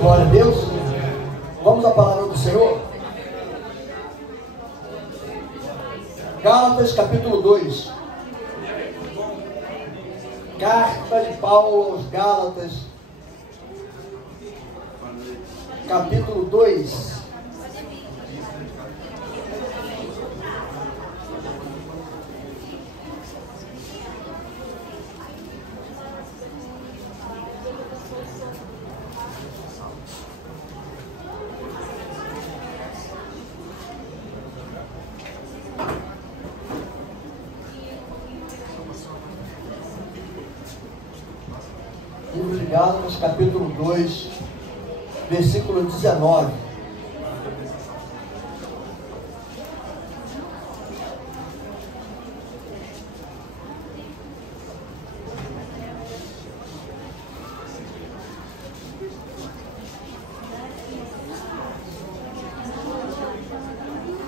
Glória a Deus. Vamos à palavra do Senhor. Gálatas capítulo 2. Carta de Paulo aos Gálatas, capítulo 2. Livro de Gálatas, capítulo 2, versículo 19.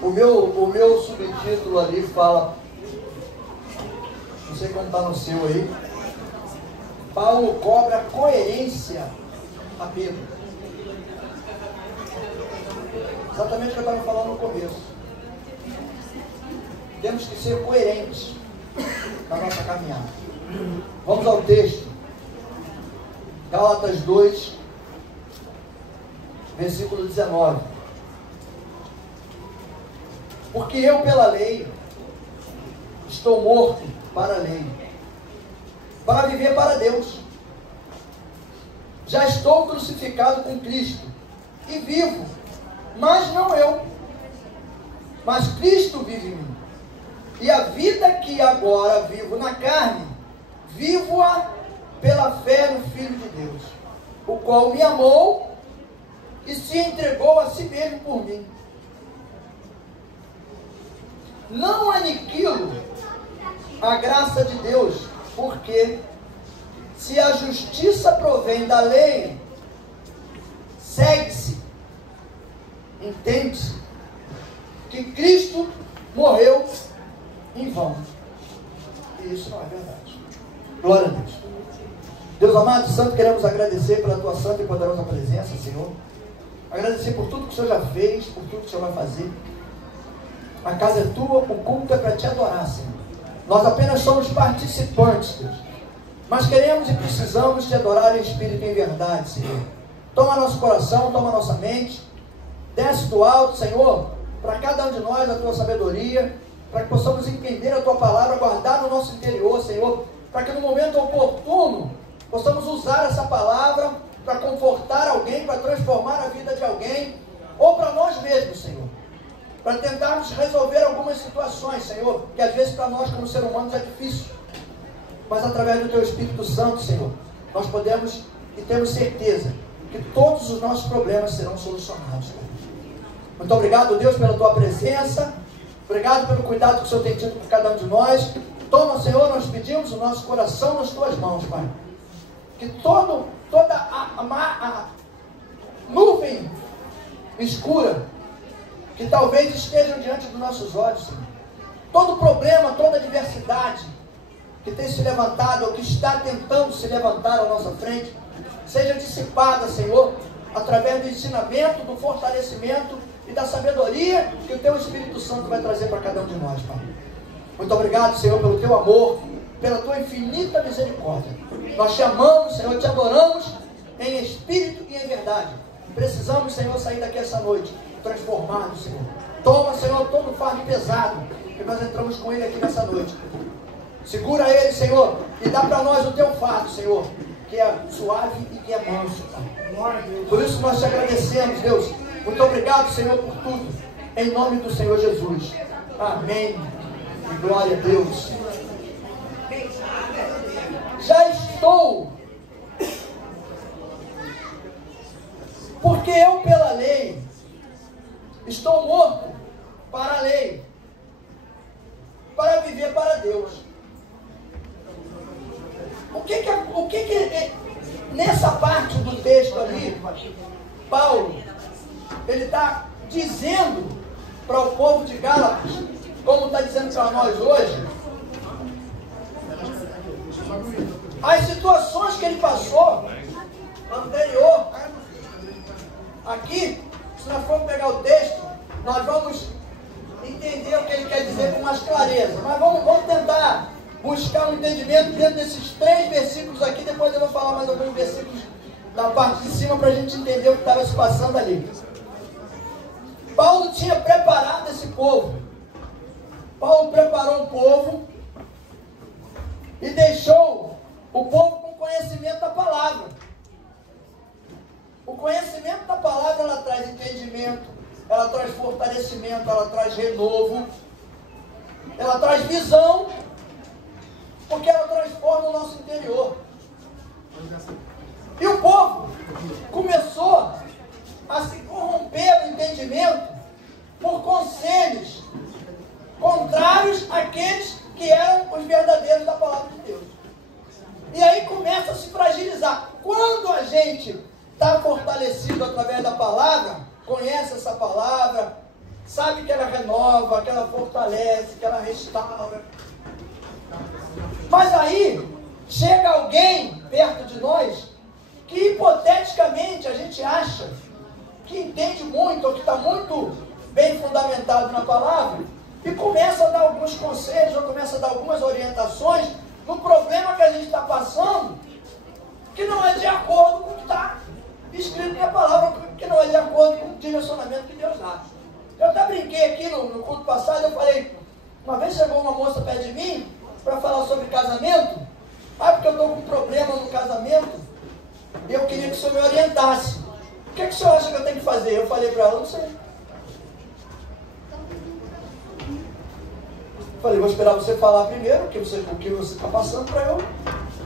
O meu subtítulo ali fala, não sei como está no seu aí, Paulo cobra coerência a Pedro. Exatamente o que eu estava falando no começo. Temos que ser coerentes na nossa caminhada. Vamos ao texto. Gálatas 2, versículo 19. Porque eu, pela lei, estou morto para a lei, para viver para Deus. Já estou crucificado com Cristo e vivo, mas não eu, mas Cristo vive em mim. E a vida que agora vivo na carne, vivo-a pela fé no Filho de Deus, o qual me amou e se entregou a si mesmo por mim. Não aniquilo a graça de Deus, porque se a justiça provém da lei, segue-se, entende-se, que Cristo morreu em vão. E isso não é verdade. Glória a Deus. Deus amado e santo, queremos agradecer pela tua santa e poderosa presença, Senhor. Agradecer por tudo que o Senhor já fez, por tudo que o Senhor vai fazer. A casa é tua, o culto é para te adorar, Senhor. Nós apenas somos participantes, Deus. Mas queremos e precisamos te adorar em espírito e em verdade, Senhor. Toma nosso coração, toma nossa mente. Desce do alto, Senhor, para cada um de nós a tua sabedoria, para que possamos entender a tua palavra, guardar no nosso interior, Senhor, para que no momento oportuno possamos usar essa palavra para confortar alguém, para transformar a vida de alguém, ou para nós mesmos, Senhor. Para tentarmos resolver algumas situações, Senhor, que às vezes para nós como seres humanos é difícil. Mas através do Teu Espírito Santo, Senhor, nós podemos e temos certeza que todos os nossos problemas serão solucionados, Senhor. Muito obrigado, Deus, pela Tua presença. Obrigado pelo cuidado que o Senhor tem tido por cada um de nós. Toma, Senhor, nós pedimos o nosso coração nas Tuas mãos, Pai. Que toda a nuvem escura que talvez estejam diante dos nossos olhos, Senhor. Todo problema, toda adversidade que tem se levantado, ou que está tentando se levantar à nossa frente, seja dissipada, Senhor, através do ensinamento, do fortalecimento e da sabedoria que o Teu Espírito Santo vai trazer para cada um de nós, Pai. Muito obrigado, Senhor, pelo Teu amor, pela Tua infinita misericórdia. Nós te amamos, Senhor, te adoramos em espírito e em verdade. Precisamos, Senhor, sair daqui essa noite transformado, Senhor. Toma, Senhor, todo o fardo pesado que nós entramos com ele aqui nessa noite. Segura ele, Senhor, e dá para nós o Teu fardo, Senhor, que é suave e que é manso, Pai. Por isso nós te agradecemos, Deus. Muito obrigado, Senhor, por tudo. Em nome do Senhor Jesus. Amém. E glória a Deus. Já estou, porque eu pela lei estou morto para a lei, para viver para Deus. O que nessa parte do texto ali, Paulo, ele está dizendo para o povo de Gálatas, como está dizendo para nós hoje, as situações que ele passou anterior Aqui, se nós formos pegar o texto, nós vamos entender o que ele quer dizer com mais clareza. Mas vamos tentar buscar um entendimento dentro desses 3 versículos aqui. Depois eu vou falar mais alguns versículos da parte de cima para a gente entender o que estava se passando ali. Paulo tinha preparado esse povo. Paulo preparou o povo e deixou o povo com conhecimento da palavra. O conhecimento da palavra, ela traz entendimento, ela traz fortalecimento, ela traz renovo, ela traz visão, porque ela transforma o nosso interior. E o povo começou a se corromper no entendimento por conselhos contrários àqueles que eram os verdadeiros da palavra de Deus. E aí começa a se fragilizar. Quando a gente está fortalecido através da palavra, conhece essa palavra, sabe que ela renova, que ela fortalece, que ela restaura. Mas aí chega alguém perto de nós que hipoteticamente a gente acha que entende muito, ou que está muito bem fundamentado na palavra, e começa a dar alguns conselhos, ou começa a dar algumas orientações no problema que a gente está passando, que não é de acordo com o que está escrito na palavra, que não é de acordo com o direcionamento que Deus dá. Eu até brinquei aqui no culto passado, eu falei, uma vez chegou uma moça perto de mim para falar sobre casamento, porque eu estou com um problema no casamento, e eu queria que o senhor me orientasse. O que o senhor acha que eu tenho que fazer? Eu falei para ela, não sei. Falei, vou esperar você falar primeiro o que você está passando, para eu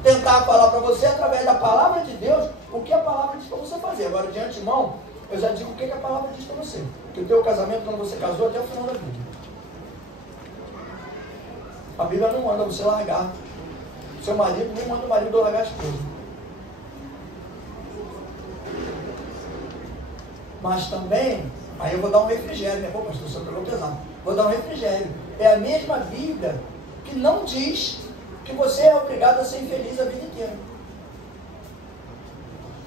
tentar falar para você, através da palavra de Deus, o que a palavra diz para você fazer. Agora, de antemão, eu já digo o que a palavra diz para você. Que o teu casamento, quando você casou, até o final da vida. A Bíblia não manda você largar seu marido, nem manda o marido largar a esposa. Mas também, aí eu vou dar um refrigério, né? Pô, pastor, o senhor pegou pesado. Vou dar um refrigério. É a mesma Bíblia que não diz que você é obrigado a ser infeliz a vida inteira.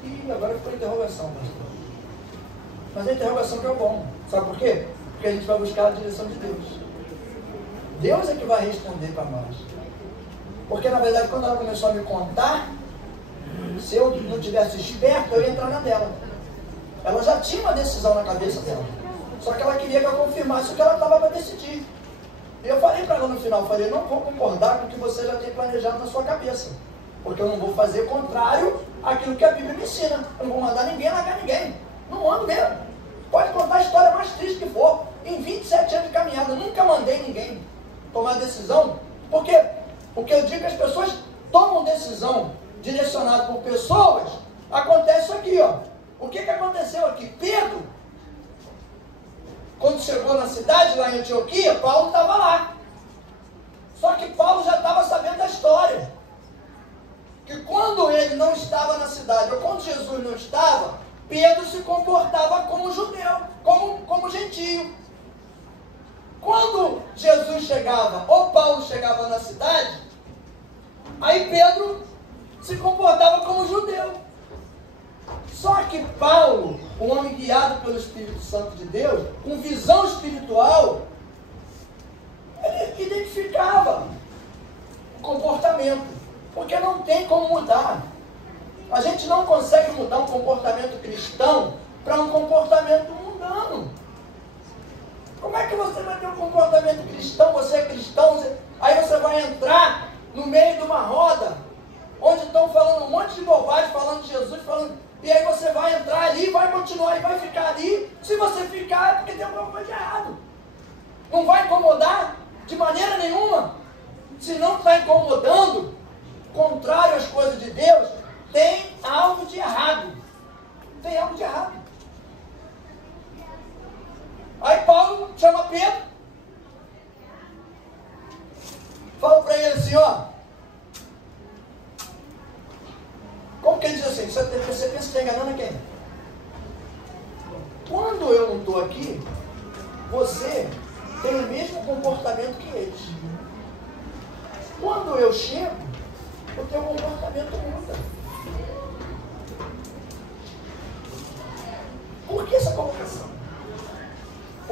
E agora ficou interrogação, pastor. Mas a interrogação que é bom. Sabe por quê? Porque a gente vai buscar a direção de Deus. Deus é que vai responder para nós. Porque, na verdade, quando ela começou a me contar, se eu não tivesse esperto, eu ia entrar na dela. Ela já tinha uma decisão na cabeça dela. Só que ela queria que eu confirmasse o que ela estava para decidir. E eu falei para ela no final, eu não vou concordar com o que você já tem planejado na sua cabeça. Porque eu não vou fazer contrário àquilo que a Bíblia me ensina. Eu não vou mandar ninguém largar ninguém. Não mando mesmo. Pode contar a história mais triste que for. Em 27 anos de caminhada, eu nunca mandei ninguém tomar decisão. Porque o que eu digo é que as pessoas tomam decisão direcionada por pessoas, acontece isso aqui, ó. O que aconteceu aqui? Pedro, quando chegou na cidade, lá em Antioquia, Paulo estava lá. Só que Paulo já estava sabendo da história. Que quando ele não estava na cidade, ou quando Jesus não estava, Pedro se comportava como judeu, como gentio. Quando Jesus chegava, ou Paulo chegava na cidade, aí Pedro se comportava como judeu. Só que Paulo, um homem guiado pelo Espírito Santo de Deus, com visão espiritual, ele identificava o comportamento, porque não tem como mudar. A gente não consegue mudar um comportamento cristão para um comportamento mundano. Como é que você vai ter um comportamento cristão? Você é cristão, aí você vai entrar no meio de uma roda, onde estão falando um monte de bobagem, falando de Jesus, e aí você vai entrar ali, vai continuar e vai ficar ali. Se você ficar, é porque tem alguma coisa de errado. Não vai incomodar de maneira nenhuma. Se não está incomodando, contrário às coisas de Deus, tem algo de errado. Tem algo de errado. Aí Paulo chama Pedro, fala para ele assim, ó. Como que ele diz assim? Você pensa que está enganando quem? Quando eu não estou aqui, você tem o mesmo comportamento que eles. Quando eu chego, o teu comportamento muda. Por que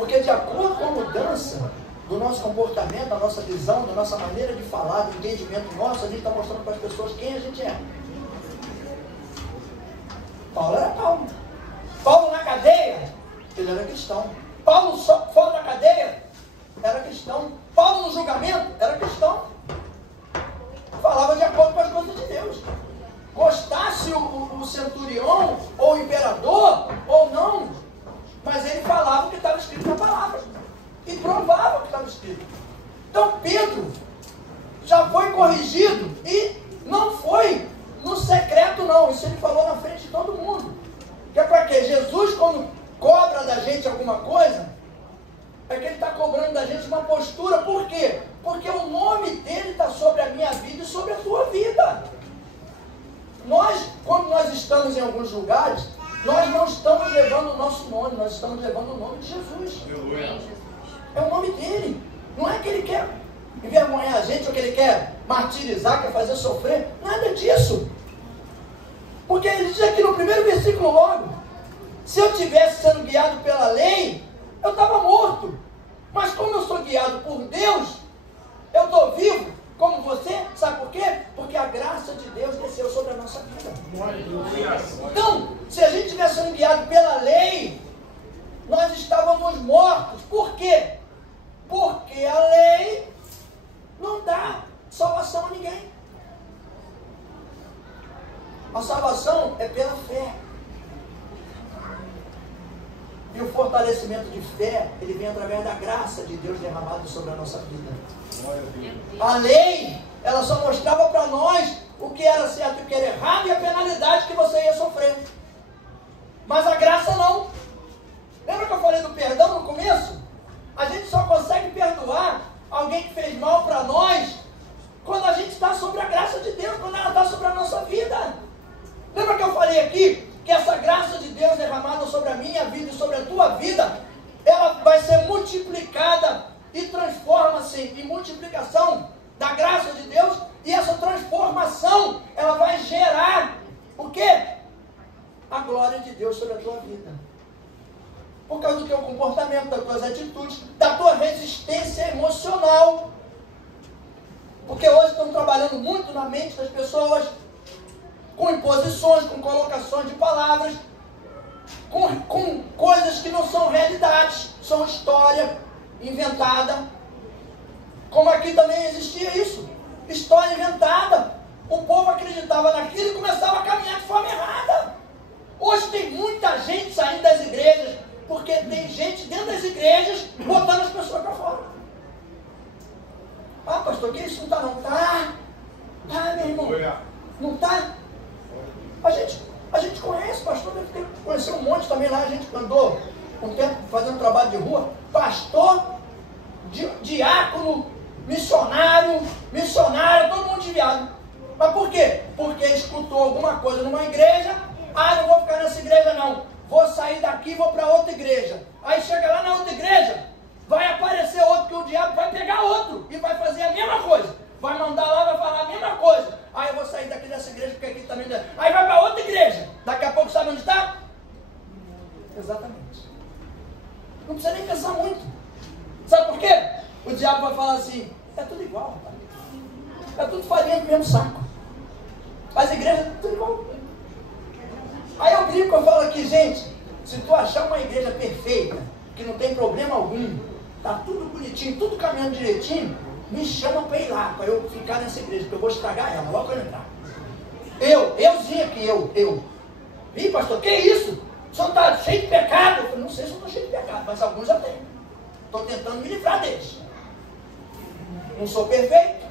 Porque de acordo com a mudança do nosso comportamento, da nossa visão, da nossa maneira de falar, do entendimento nosso, a gente está mostrando para as pessoas quem a gente é. Paulo era Paulo. Paulo na cadeia, ele era cristão. Paulo fora da cadeia, era cristão. Paulo no julgamento, era cristão. Falava de acordo com as coisas de Deus. Gostasse o centurião, ou o imperador, ou não, mas ele falava o que estava escrito na palavra. E provava o que estava escrito. Então Pedro já foi corrigido e não foi no secreto não. Isso ele falou na frente de todo mundo. Que é para quê? Jesus, quando cobra da gente alguma coisa, é que ele está cobrando da gente uma postura. Por quê? Porque o nome dele está sobre a minha vida e sobre a tua vida. Nós, quando nós estamos em alguns lugares, nós não estamos levando o nosso nome, nós estamos levando o nome de Jesus. É o nome dele. Não é que ele quer envergonhar a gente, ou que ele quer martirizar, quer fazer sofrer. Nada disso. Porque ele diz aqui no primeiro versículo logo: se eu tivesse sendo guiado pela lei, eu estava morto. Mas como eu sou guiado por Deus, eu estou vivo como você. Sabe por quê? Porque a graça de Deus desceu sobre a nossa vida. Então, se a gente estivesse sendo guiado pela lei, nós estávamos mortos. Por quê? Porque a lei não dá salvação a ninguém. A salvação é pela fé. E o fortalecimento de fé, ele vem através da graça de Deus derramada sobre a nossa vida. A lei, ela só mostrava para nós o que era certo e o que era errado e a penalidade que você ia sofrer. Mas a graça não. Lembra que eu falei do perdão no começo? A gente só consegue perdoar alguém que fez mal para nós quando a gente está sobre a graça de Deus, quando ela está sobre a nossa vida. Lembra que eu falei aqui que essa graça de Deus derramada sobre a minha vida e sobre a tua vida, ela vai ser multiplicada e transforma-se em multiplicação da graça de Deus, e essa transformação, ela vai gerar o quê? A glória de Deus sobre a tua vida. Por causa do teu comportamento, das tuas atitudes, da tua resistência emocional. Porque hoje estão trabalhando muito na mente das pessoas, com imposições, com colocações de palavras, com coisas que não são realidades, são história inventada. Como aqui também existia isso, história inventada. O povo acreditava naquilo e começava a caminhar de forma errada. Hoje tem muita gente saindo das igrejas, porque tem gente dentro das igrejas botando as pessoas para fora. Ah, pastor, que isso não está não? Tá, meu irmão, não tá? A gente conhece, pastor, deve ter conhecido um monte também lá. A gente andou um tempo fazendo trabalho de rua. Pastor, diácono, missionário, todo mundo desviado. Mas por quê? Porque escutou alguma coisa numa igreja. Ah, não vou ficar nessa igreja não, vou sair daqui e vou para outra igreja. Aí chega lá na outra igreja, vai aparecer outro, que o diabo vai pegar outro e vai fazer a mesma coisa. Vai mandar lá, vai falar a mesma coisa. Aí eu vou sair daqui dessa igreja, porque aqui também... Aí vai para outra igreja. Daqui a pouco sabe onde está? Exatamente. Não precisa nem pensar muito. Sabe por quê? O diabo vai falar assim: é tudo igual, rapaz. É tudo farinha do mesmo saco. As igrejas, tudo igual. Aí eu brinco, eu falo aqui, gente, se tu achar uma igreja perfeita, que não tem problema algum, tá tudo bonitinho, tudo caminhando direitinho, me chama para ir lá, para eu ficar nessa igreja, porque eu vou estragar ela, logo quando eu entrar. Euzinho aqui, eu. Ih, pastor, que isso? O senhor está cheio de pecado? Eu falei, não sei se eu estou cheio de pecado, mas alguns já tem. Estou tentando me livrar deles. Não sou perfeito.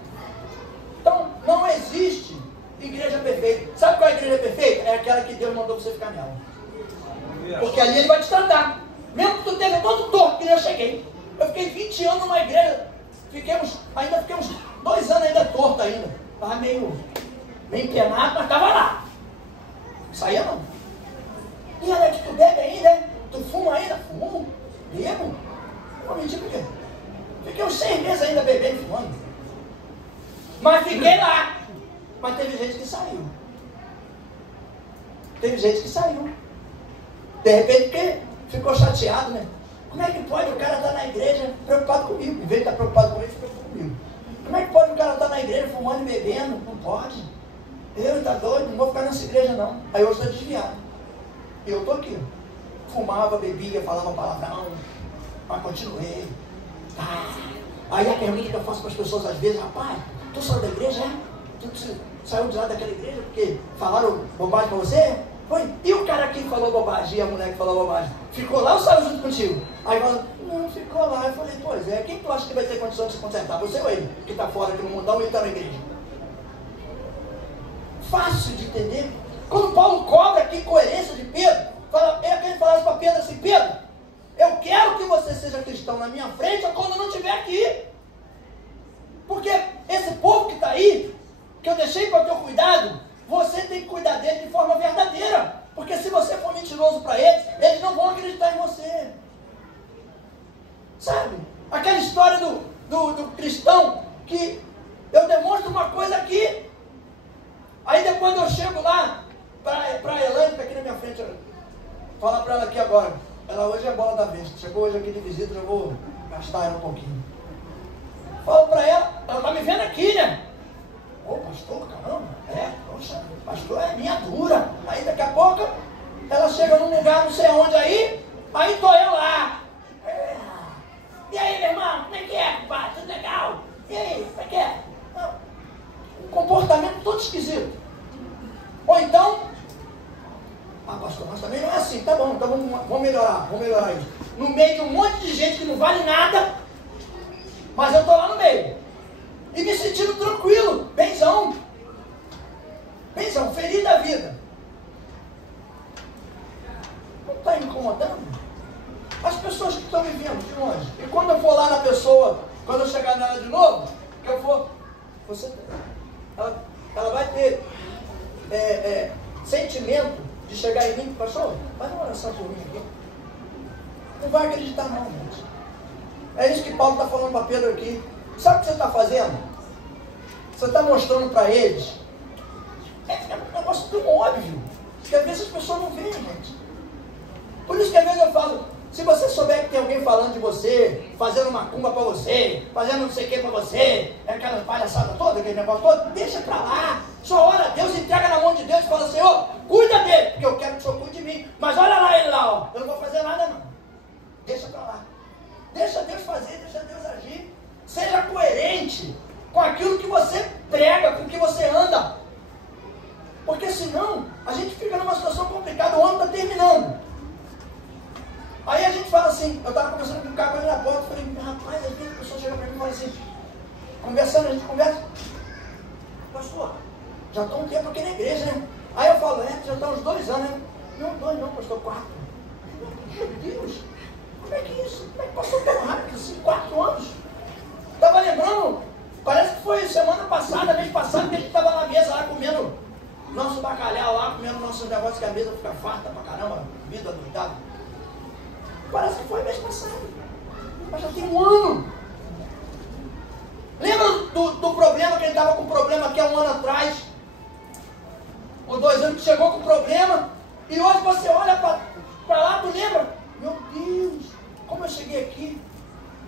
Então, não existe igreja perfeita. Sabe qual é a igreja perfeita? É aquela que Deus mandou você ficar nela. Porque ali ele vai te tratar. Mesmo que tu esteja todo torto, que nem eu cheguei. Eu fiquei 20 anos numa igreja. Ficamos 2 anos ainda torto ainda. Estava meio empenado, mas estava lá. Não saía não. E Alex, tu bebe ainda, né? Tu fuma ainda? Fumo? Bebo? Não mentir por quê? Fiquei uns 6 meses ainda bebendo e fumando. Mas fiquei lá. Mas teve gente que saiu. De repente que ficou chateado, né? Como é que pode o cara estar na igreja preocupado comigo? Em vez de estar preocupado com ele, fica comigo. Como é que pode o cara estar na igreja fumando e bebendo? Não pode. Ele está doido, não vou ficar nessa igreja não. Aí hoje está desviado. E eu estou aqui. Fumava, bebia, falava palavrão, mas continuei. Aí a pergunta que eu faço para as pessoas às vezes: rapaz, tu saiu da igreja, é? Tu saiu de lá daquela igreja porque falaram bobagem para você? Foi? E o cara que falou bobagem, e a mulher que falou bobagem, ficou lá ou saiu junto contigo? Aí fala: não, ficou lá. Eu falei: pois é, quem tu acha que vai ter condição de se consertar? Você ou ele? Que está fora aqui no mundão e ele está na igreja. Fácil de entender. Quando Paulo cobra aqui incoerência de Pedro, ele fala para Pedro assim: Pedro, eu quero que você seja cristão na minha frente quando eu não estiver aqui. Porque esse povo que está aí, que eu deixei para o teu cuidado, você tem que cuidar dele de forma verdadeira. Porque se você for mentiroso para eles, eles não vão acreditar em você. Sabe? Aquela história do cristão que eu demonstro uma coisa aqui, aí depois eu chego lá para a Elaine, que está aqui na minha frente, falar para ela aqui agora. Ela hoje é bola da vez. Chegou hoje aqui de visita, eu vou gastar ela um pouquinho. Falo para ela está me vendo aqui, né? Ô, pastor, caramba, poxa, pastor é minha dura. Aí daqui a pouco, ela chega num lugar, não sei onde aí estou eu lá. E aí, meu irmão, como é que é, compadre? Tudo legal? E aí, como é que é? Um comportamento todo esquisito. Ou então, pastor, mas também não é assim. Tá bom, então vamos melhorar isso. No meio de um monte de gente que não vale nada, mas eu estou lá no meio. E me sentindo tranquilo, benzão, feliz da vida. Não está incomodando? As pessoas que estão me vendo de longe. E quando eu for lá na pessoa, quando eu chegar nela de novo, que eu for, ela vai ter sentimento de chegar em mim: pastor, faz uma oração por mim aqui. Não vai acreditar não, gente. É isso que Paulo está falando para Pedro aqui. Sabe o que você está fazendo? Você está mostrando para eles. É um negócio tão óbvio, que às vezes as pessoas não veem, gente. Por isso que às vezes eu falo: se você souber que tem alguém falando de você, fazendo macumba para você, fazendo não sei o que para você, aquela palhaçada toda, aquele negócio todo, deixa para lá. Só ora a Deus, entrega na mão de Deus e fala: Senhor, cuida dele, porque eu quero que o Senhor cuide de mim. Mas olha lá ele lá, ó, eu não vou fazer nada não. Deixa para lá. Deixa Deus fazer, deixa Deus agir. Seja coerente com aquilo que você prega, com o que você anda. Porque senão, a gente fica numa situação complicada, o ano está terminando. Aí a gente fala assim, eu estava conversando com um cara ali na porta, falei: rapaz, às vezes a pessoa chega para mim e fala assim, conversando, a gente conversa: pastor, já estou um tempo aqui na igreja, né? Aí eu falo: já está uns 2 anos, né? Não, 2 não, pastor, 4. Meu Deus, como é que é isso? Como é que passou tão rápido assim, 4 anos? Estava lembrando, parece que foi semana passada, mês passado, que a gente estava na mesa lá comendo nosso bacalhau lá, comendo nosso negócio, que a mesa fica farta pra caramba, vida doidada. Parece que foi mês passado, mas já tem 1 ano. Lembra do problema, que ele estava com problema aqui há 1 ano atrás? Ou 2 anos que chegou com problema, e hoje você olha para lá, tu lembra? Meu Deus, como eu cheguei aqui,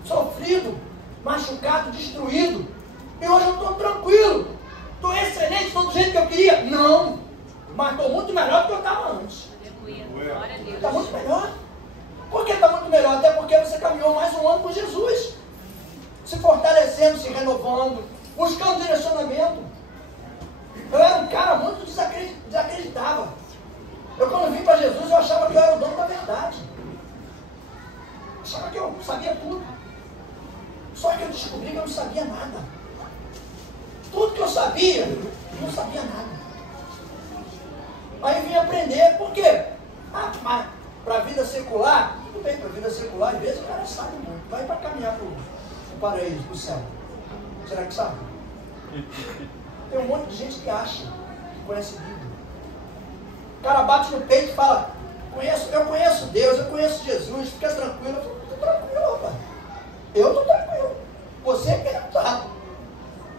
sofrido, machucado, destruído, e hoje eu estou tranquilo, estou excelente, estou do jeito que eu queria? Não, mas estou muito melhor do que eu estava antes. Está muito melhor. Por que está muito melhor? Até porque você caminhou mais 1 ano com Jesus, se fortalecendo, se renovando, buscando direcionamento. Eu era um cara muito desacreditava. Eu, quando vim para Jesus, eu achava que eu era o dono da verdade. Eu achava que eu sabia tudo. Só que eu descobri que eu não sabia nada. Tudo que eu sabia, eu não sabia nada. Aí vim aprender. Por quê? Mas para a vida secular, tudo bem, para a vida secular, às vezes o cara sabe muito. Vai para caminhar para o paraíso, para o céu. Será que sabe? Tem um monte de gente que acha que conhece Bíblia. O cara bate no peito e fala: eu conheço Deus, eu conheço Jesus, fica tranquilo. Eu falo: estou tranquilo, rapaz. Eu estou tranquilo. Você é que não está.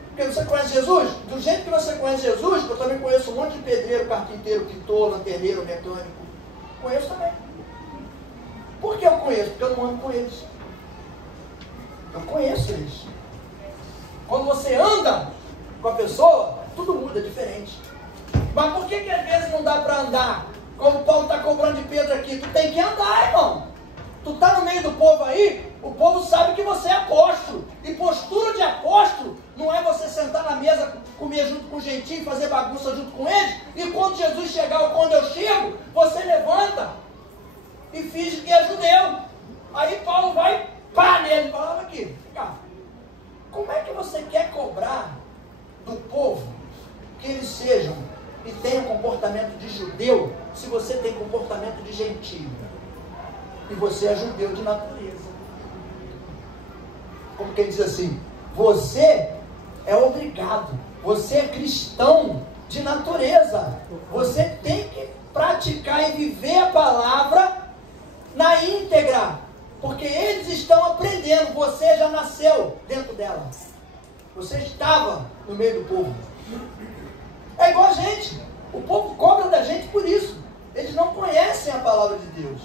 Porque você conhece Jesus? Do jeito que você conhece Jesus, eu também conheço um monte de pedreiro, carpinteiro, pintor, lanterneiro, mecânico. Conheço também. Por que eu conheço? Porque eu não ando com eles. Eu conheço eles. Quando você anda com a pessoa, tudo muda, é diferente. Mas por que às vezes não dá para andar? Como o Paulo está cobrando de Pedro aqui, tu tem que andar, irmão. Tu está no meio do povo aí, o povo sabe que você é apóstolo. E postura de apóstolo não é você sentar na mesa, comer junto com o gentil, fazer bagunça junto com eles, e quando Jesus chegar ou quando eu chego, você levanta e finge que é judeu. Aí Paulo vai, pá nele, fala aqui, vem cá. Como é que você quer cobrar do povo que eles sejam e tenham comportamento de judeu, se você tem comportamento de gentil? E você é judeu de natureza. Como quem diz assim, você é obrigado, você é cristão de natureza. Você tem que praticar e viver a palavra na íntegra, porque eles estão aprendendo, você já nasceu dentro dela. Você estava no meio do povo. É igual a gente, o povo cobra da gente por isso. Eles não conhecem a palavra de Deus.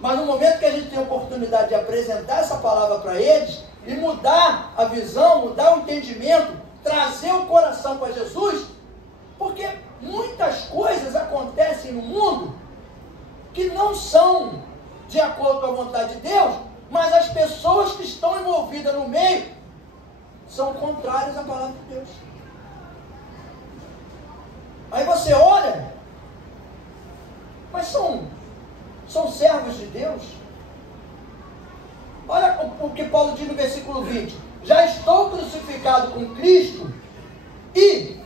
Mas no momento que a gente tem a oportunidade de apresentar essa palavra para eles, e mudar a visão, mudar o entendimento, trazer o coração para Jesus, porque muitas coisas acontecem no mundo que não são de acordo com a vontade de Deus, mas as pessoas que estão envolvidas no meio são contrárias à palavra de Deus. Aí você olha, mas são servos de Deus. Olha o que Paulo diz no versículo 20. Já estou crucificado com Cristo e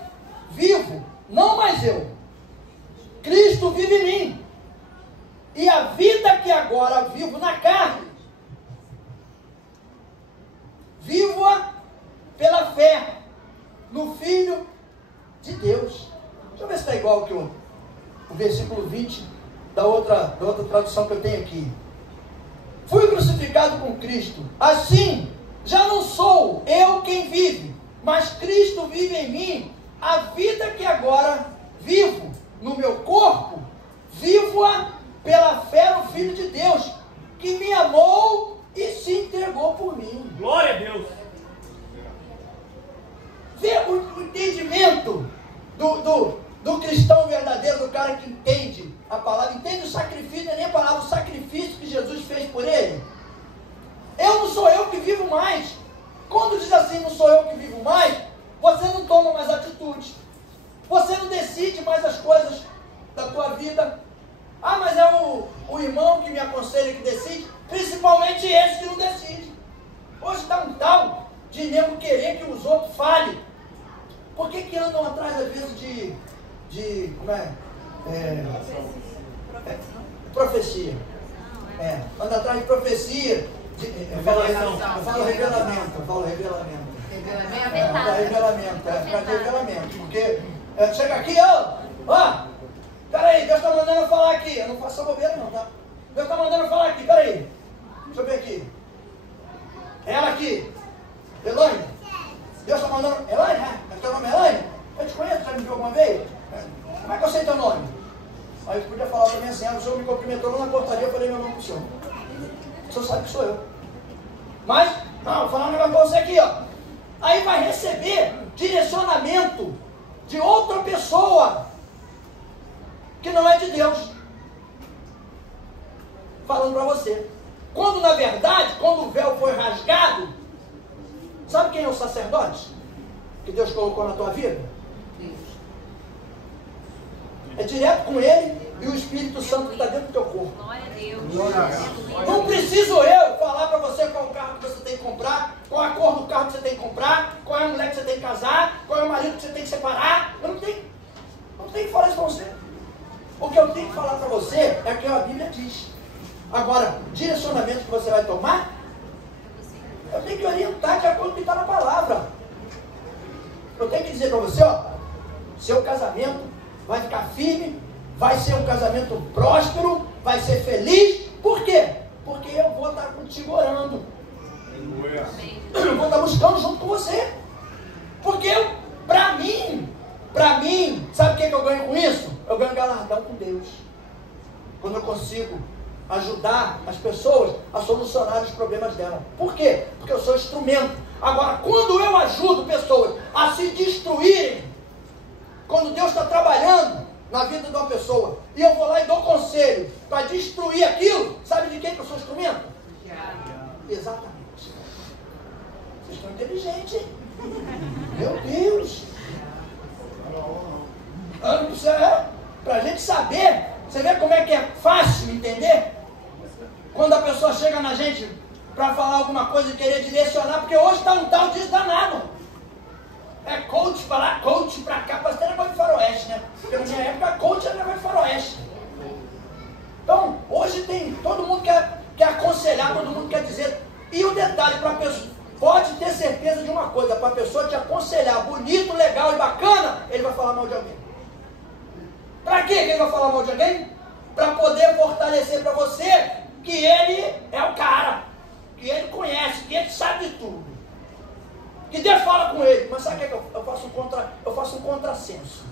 vivo, não mais eu. Cristo vive em mim. E a vida que agora vivo na carne, vivo-a pela fé no Filho de Deus. Deixa eu ver se está igual que o versículo 20 da outra tradução que eu tenho aqui. Fui crucificado com Cristo. Assim, já não sou eu quem vive, mas Cristo vive em mim. A vida que agora vivo no meu corpo, vivo-a pela fé no Filho de Deus, que me amou e se entregou por mim. Glória a Deus. Vê o entendimento do cristão verdadeiro, do cara que entende a palavra, entende o sacrifício, não é nem a palavra, o sacrifício que Jesus fez por ele. Eu não sou eu que vivo mais. Quando diz assim, não sou eu que vivo mais, você não toma mais atitude, você não decide mais as coisas da tua vida. Ah, mas é o irmão que me aconselha que decide, principalmente esse que não decide. Hoje está um tal de nego querer que os outros falem. Por que andam atrás, às vezes, de como é? Profecia. Anda atrás de profecia. Eu falo revelamento. Revelamento. Porque chega aqui, ó, peraí, Deus está mandando eu falar aqui. Eu não faço essa bobeira não, tá? Deus está mandando eu falar aqui, peraí. Deixa eu ver aqui. Ela aqui, Elaine. Deus está mandando. Elaine, teu nome é Elaine? Eu te conheço, já me viu alguma vez? Como é que eu sei teu nome? Aí tu podia falar para mim assim, o senhor me cumprimentou lá na portaria, eu falei meu nome para o senhor. O senhor sabe que sou eu. Mas, não, vou falar um negócio para você aqui, ó. Aí vai receber direcionamento de outra pessoa que não é de Deus, falando para você. Quando na verdade, quando o véu foi rasgado, sabe quem é o sacerdote que Deus colocou na tua vida? É direto com ele e o Espírito Santo que está dentro do teu corpo. Glória a Deus. Não preciso eu falar para você qual carro que você tem que comprar, qual a cor do carro que você tem que comprar, qual é a mulher que você tem que casar, qual é o marido que você tem que separar. Eu não tenho que falar isso para você. O que eu tenho que falar para você é o que a Bíblia diz. Agora, o direcionamento que você vai tomar, eu tenho que orientar de acordo com o que está na palavra. Eu tenho que dizer para você, ó, seu casamento vai ficar firme, vai ser um casamento próspero, vai ser feliz. Por quê? Porque eu vou estar contigo orando. Eu vou estar buscando junto com você. Porque para mim, sabe o que eu ganho com isso? Eu ganho galardão com Deus. Quando eu consigo ajudar as pessoas a solucionar os problemas dela. Por quê? Porque eu sou instrumento. Agora, quando eu ajudo pessoas a se destruírem, quando Deus está trabalhando na vida de uma pessoa, e eu vou lá e dou conselho para destruir aquilo, sabe de quem que eu sou instrumento? Exatamente. Vocês estão inteligentes, hein? Meu Deus! Para a gente saber, você vê como é que é fácil entender? Quando a pessoa chega na gente para falar alguma coisa e querer direcionar, porque hoje está um tal disso danado. É coach para lá, coach para cá, parece que é negócio de faroeste, né? Porque na minha época coach era negócio de faroeste. Então, hoje tem, todo mundo quer aconselhar, todo mundo quer dizer. E o detalhe, para a pessoa, pode ter certeza de uma coisa, para a pessoa te aconselhar bonito, legal e bacana, ele vai falar mal de alguém. Para que ele vai falar mal de alguém? Para poder fortalecer para você que ele é o cara, que ele conhece, que ele sabe de tudo. Que Deus fala com ele. Mas sabe o que é que eu faço um contrassenso?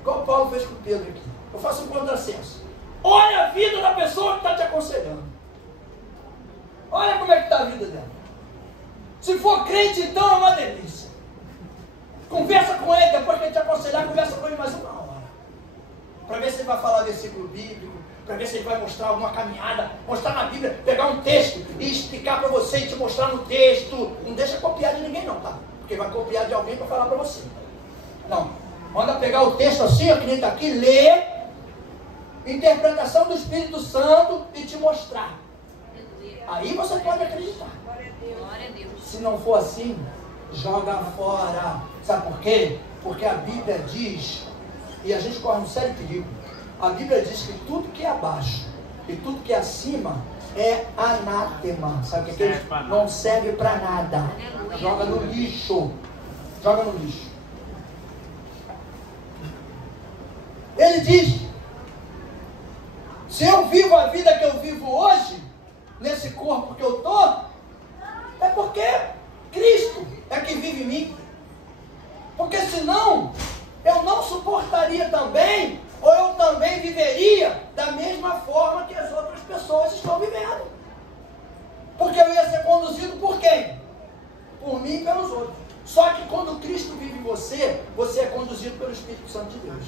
Igual o Paulo fez com o Pedro aqui. Eu faço um contrassenso. Olha a vida da pessoa que está te aconselhando. Olha como é que está a vida dela. Se for crente, então é uma delícia. Conversa com ele, depois que ele te aconselhar, conversa com ele mais uma hora. Para ver se ele vai falar versículo bíblico, para ver se ele vai mostrar alguma caminhada, mostrar na Bíblia, pegar um texto e explicar para você e te mostrar no texto. Não deixa copiar de ninguém não, tá? Porque vai copiar de alguém para falar para você. Não. Manda pegar o texto assim, ó, que nem está aqui, ler, interpretação do Espírito Santo e te mostrar. Aí você pode acreditar. Glória a Deus. Se não for assim, joga fora. Sabe por quê? Porque a Bíblia diz, e a gente corre um sério perigo, a Bíblia diz que tudo que é abaixo e tudo que é acima é anátema. Sabe o que é? Não serve para nada. Joga no lixo. Joga no lixo. Ele diz, se eu vivo a vida que eu vivo hoje, nesse corpo que eu estou, é porque Cristo é que vive em mim. Porque senão, eu não suportaria também, ou eu também viveria da mesma forma que as outras pessoas estão vivendo. Porque eu ia ser conduzido por quem? Por mim e pelos outros. Só que quando Cristo vive em você, você é conduzido pelo Espírito Santo de Deus.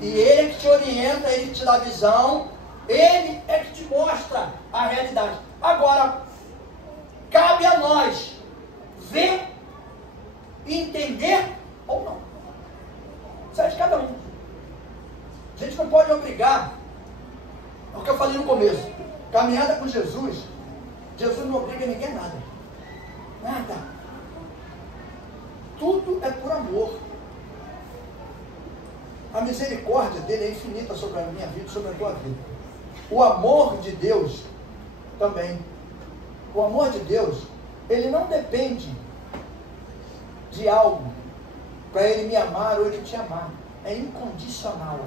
E Ele é que te orienta, Ele que te dá visão, Ele é que te mostra a realidade. Agora, cabe a nós ver, entender ou não. Isso é de cada um. A gente não pode obrigar. É o que eu falei no começo. Caminhada com Jesus, Jesus não obriga ninguém a nada. Nada. Tudo é por amor. A misericórdia dele é infinita sobre a minha vida, sobre a tua vida. O amor de Deus também. O amor de Deus, ele não depende de algo para ele me amar ou ele te amar. É incondicional.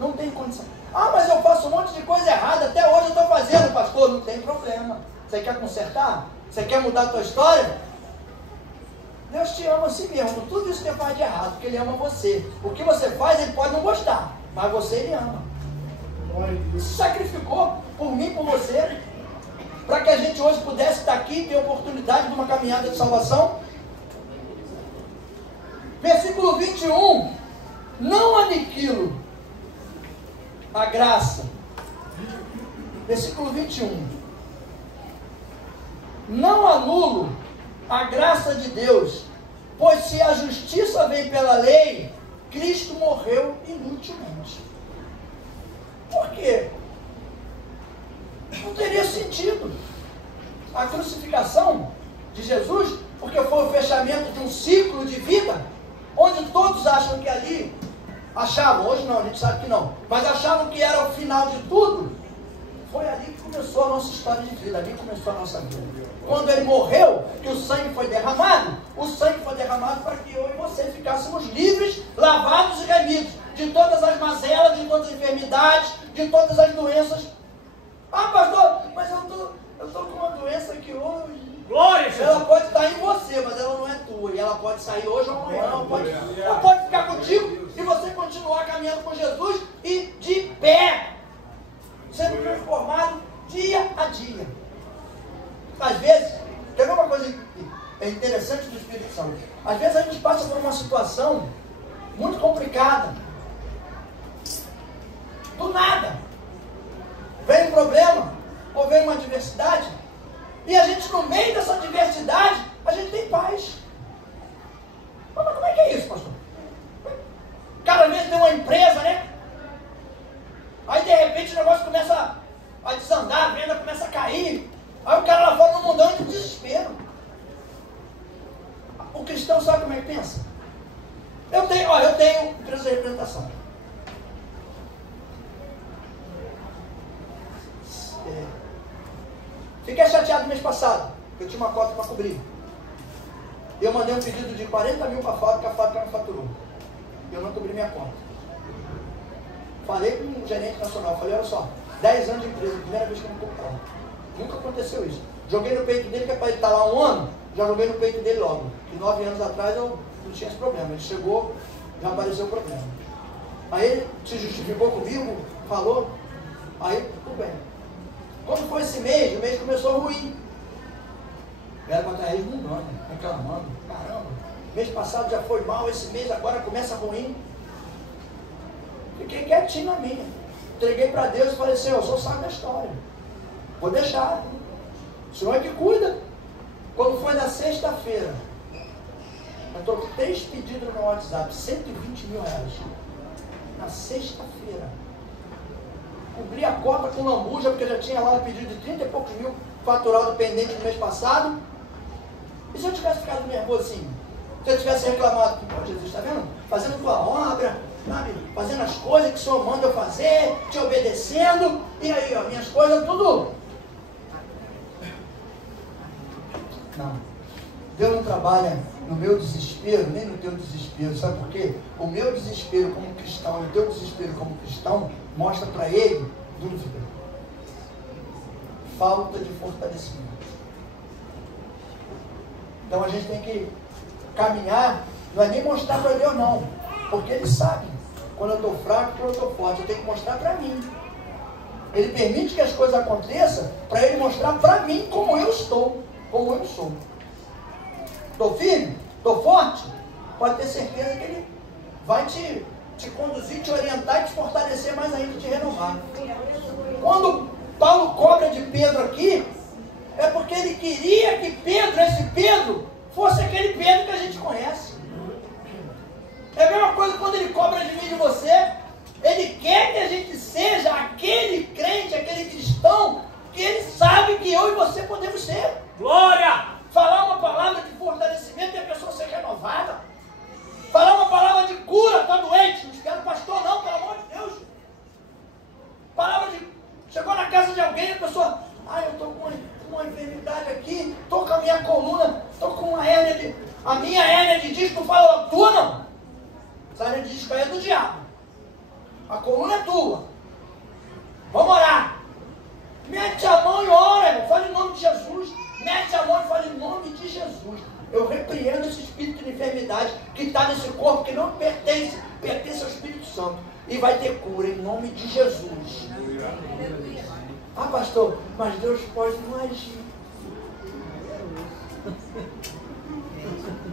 Não tem condição. Ah, mas eu faço um monte de coisa errada, até hoje eu estou fazendo, pastor. Não tem problema. Você quer consertar? Você quer mudar a tua história? Deus te ama assim mesmo, tudo isso que você faz de errado, porque Ele ama você. O que você faz, Ele pode não gostar, mas você Ele ama. Se sacrificou por mim, por você, para que a gente hoje pudesse estar aqui e ter oportunidade de uma caminhada de salvação. Versículo 21, não aniquilo a graça. Versículo 21, não anulo a graça de Deus, pois se a justiça vem pela lei, Cristo morreu inutilmente. Por quê? Não teria sentido. A crucificação de Jesus, porque foi o fechamento de um ciclo de vida, onde todos acham que ali, achavam, hoje não, a gente sabe que não, mas achavam que era o final de tudo. Foi ali que começou a nossa história de vida, ali começou a nossa vida. Quando ele morreu, que o sangue foi derramado para que eu e você ficássemos livres, lavados e remidos de todas as mazelas, de todas as enfermidades, de todas as doenças. Ah, pastor, mas eu estou com uma doença aqui hoje. Glória a Deus. Ela pode estar em você, mas ela não é tua. E ela pode sair hoje ou amanhã. Ela pode ficar contigo e você continuar caminhando com Jesus e de pé. adia. Às vezes, quer ver uma coisa interessante do Espírito Santo? Às vezes a gente passa por uma situação muito complicada. Do nada. Vem um problema, ou vem uma adversidade, e a gente, no meio dessa adversidade, a gente tem paz. Mas como é que é isso, pastor? Cara, às vezes tem uma empresa, né? Aí de repente o negócio começa a desandar, a venda começa a cair. Aí o cara lá fora no mundão entra em desespero. O cristão sabe como é que pensa? Eu tenho empresa de representação. Fiquei chateado no mês passado, porque eu tinha uma cota para cobrir. Eu mandei um pedido de 40 mil para a fábrica não faturou. Eu não cobri minha conta. Falei com um gerente nacional, falei, olha só, 10 anos de empresa, primeira vez que eu não cobro conta. Nunca aconteceu isso. Joguei no peito dele, que é para ele estar lá um ano, já joguei no peito dele logo. Que 9 anos atrás eu não tinha esse problema. Ele chegou, já apareceu o problema. Aí ele se justificou comigo, falou, aí tudo bem. Quando foi esse mês, o mês começou ruim. Era para estar resmungando, reclamando, caramba, mês passado já foi mal, esse mês agora começa ruim. Fiquei quietinho na minha. Entreguei para Deus e falei, Senhor, o Senhor sabe da história. Vou deixar. O Senhor é que cuida. Quando foi na sexta-feira, eu estou com 3 pedidos no meu WhatsApp, 120 mil reais. Na sexta-feira. Cobri a cota com lambuja, porque já tinha lá um pedido de 30 e poucos mil faturado pendente no mês passado. E se eu tivesse ficado nervoso assim? Se eu tivesse reclamado, pô, Jesus, está vendo? Fazendo tua obra, sabe? Fazendo as coisas que o Senhor manda eu fazer, te obedecendo, e aí, ó, minhas coisas, tudo. Não. Deus não trabalha no meu desespero, nem no teu desespero. Sabe por quê? O meu desespero como cristão e o teu desespero como cristão mostra para ele dúvida. Falta de fortalecimento. Então a gente tem que caminhar, não é nem mostrar para Deus não, porque Ele sabe quando eu estou fraco, quando eu estou forte. Eu tenho que mostrar para mim. Ele permite que as coisas aconteçam para Ele mostrar para mim como eu estou, como eu sou. Estou firme? Estou forte? Pode ter certeza que Ele vai te conduzir, te orientar e te fortalecer mais ainda, te renovar. Quando Paulo cobra de Pedro aqui, é porque ele queria que esse Pedro, fosse aquele Pedro que a gente conhece. É a mesma coisa quando ele cobra de mim e de você. Ele quer que a gente seja aquele crente, aquele cristão, que ele sabe que eu e você podemos ser. Glória! Falar uma palavra de fortalecimento e a pessoa ser renovada. Falar uma palavra de cura, está doente. Não espera o pastor não, pelo amor de Deus. Palavra de... Chegou na casa de alguém e a pessoa... eu estou com uma enfermidade aqui, estou com a minha coluna, estou com uma hérnia de... A minha hérnia de disco não fala a tua não. Essa hérnia de disco aí é do diabo. A coluna é tua. Vamos orar. Mete a mão e ora, irmão. Fala em nome de Jesus. Mete a mão e fala em nome de Jesus. Eu repreendo esse espírito de enfermidade que está nesse corpo, que não pertence ao Espírito Santo. E vai ter cura em nome de Jesus. Ah, pastor, mas Deus pode não agir.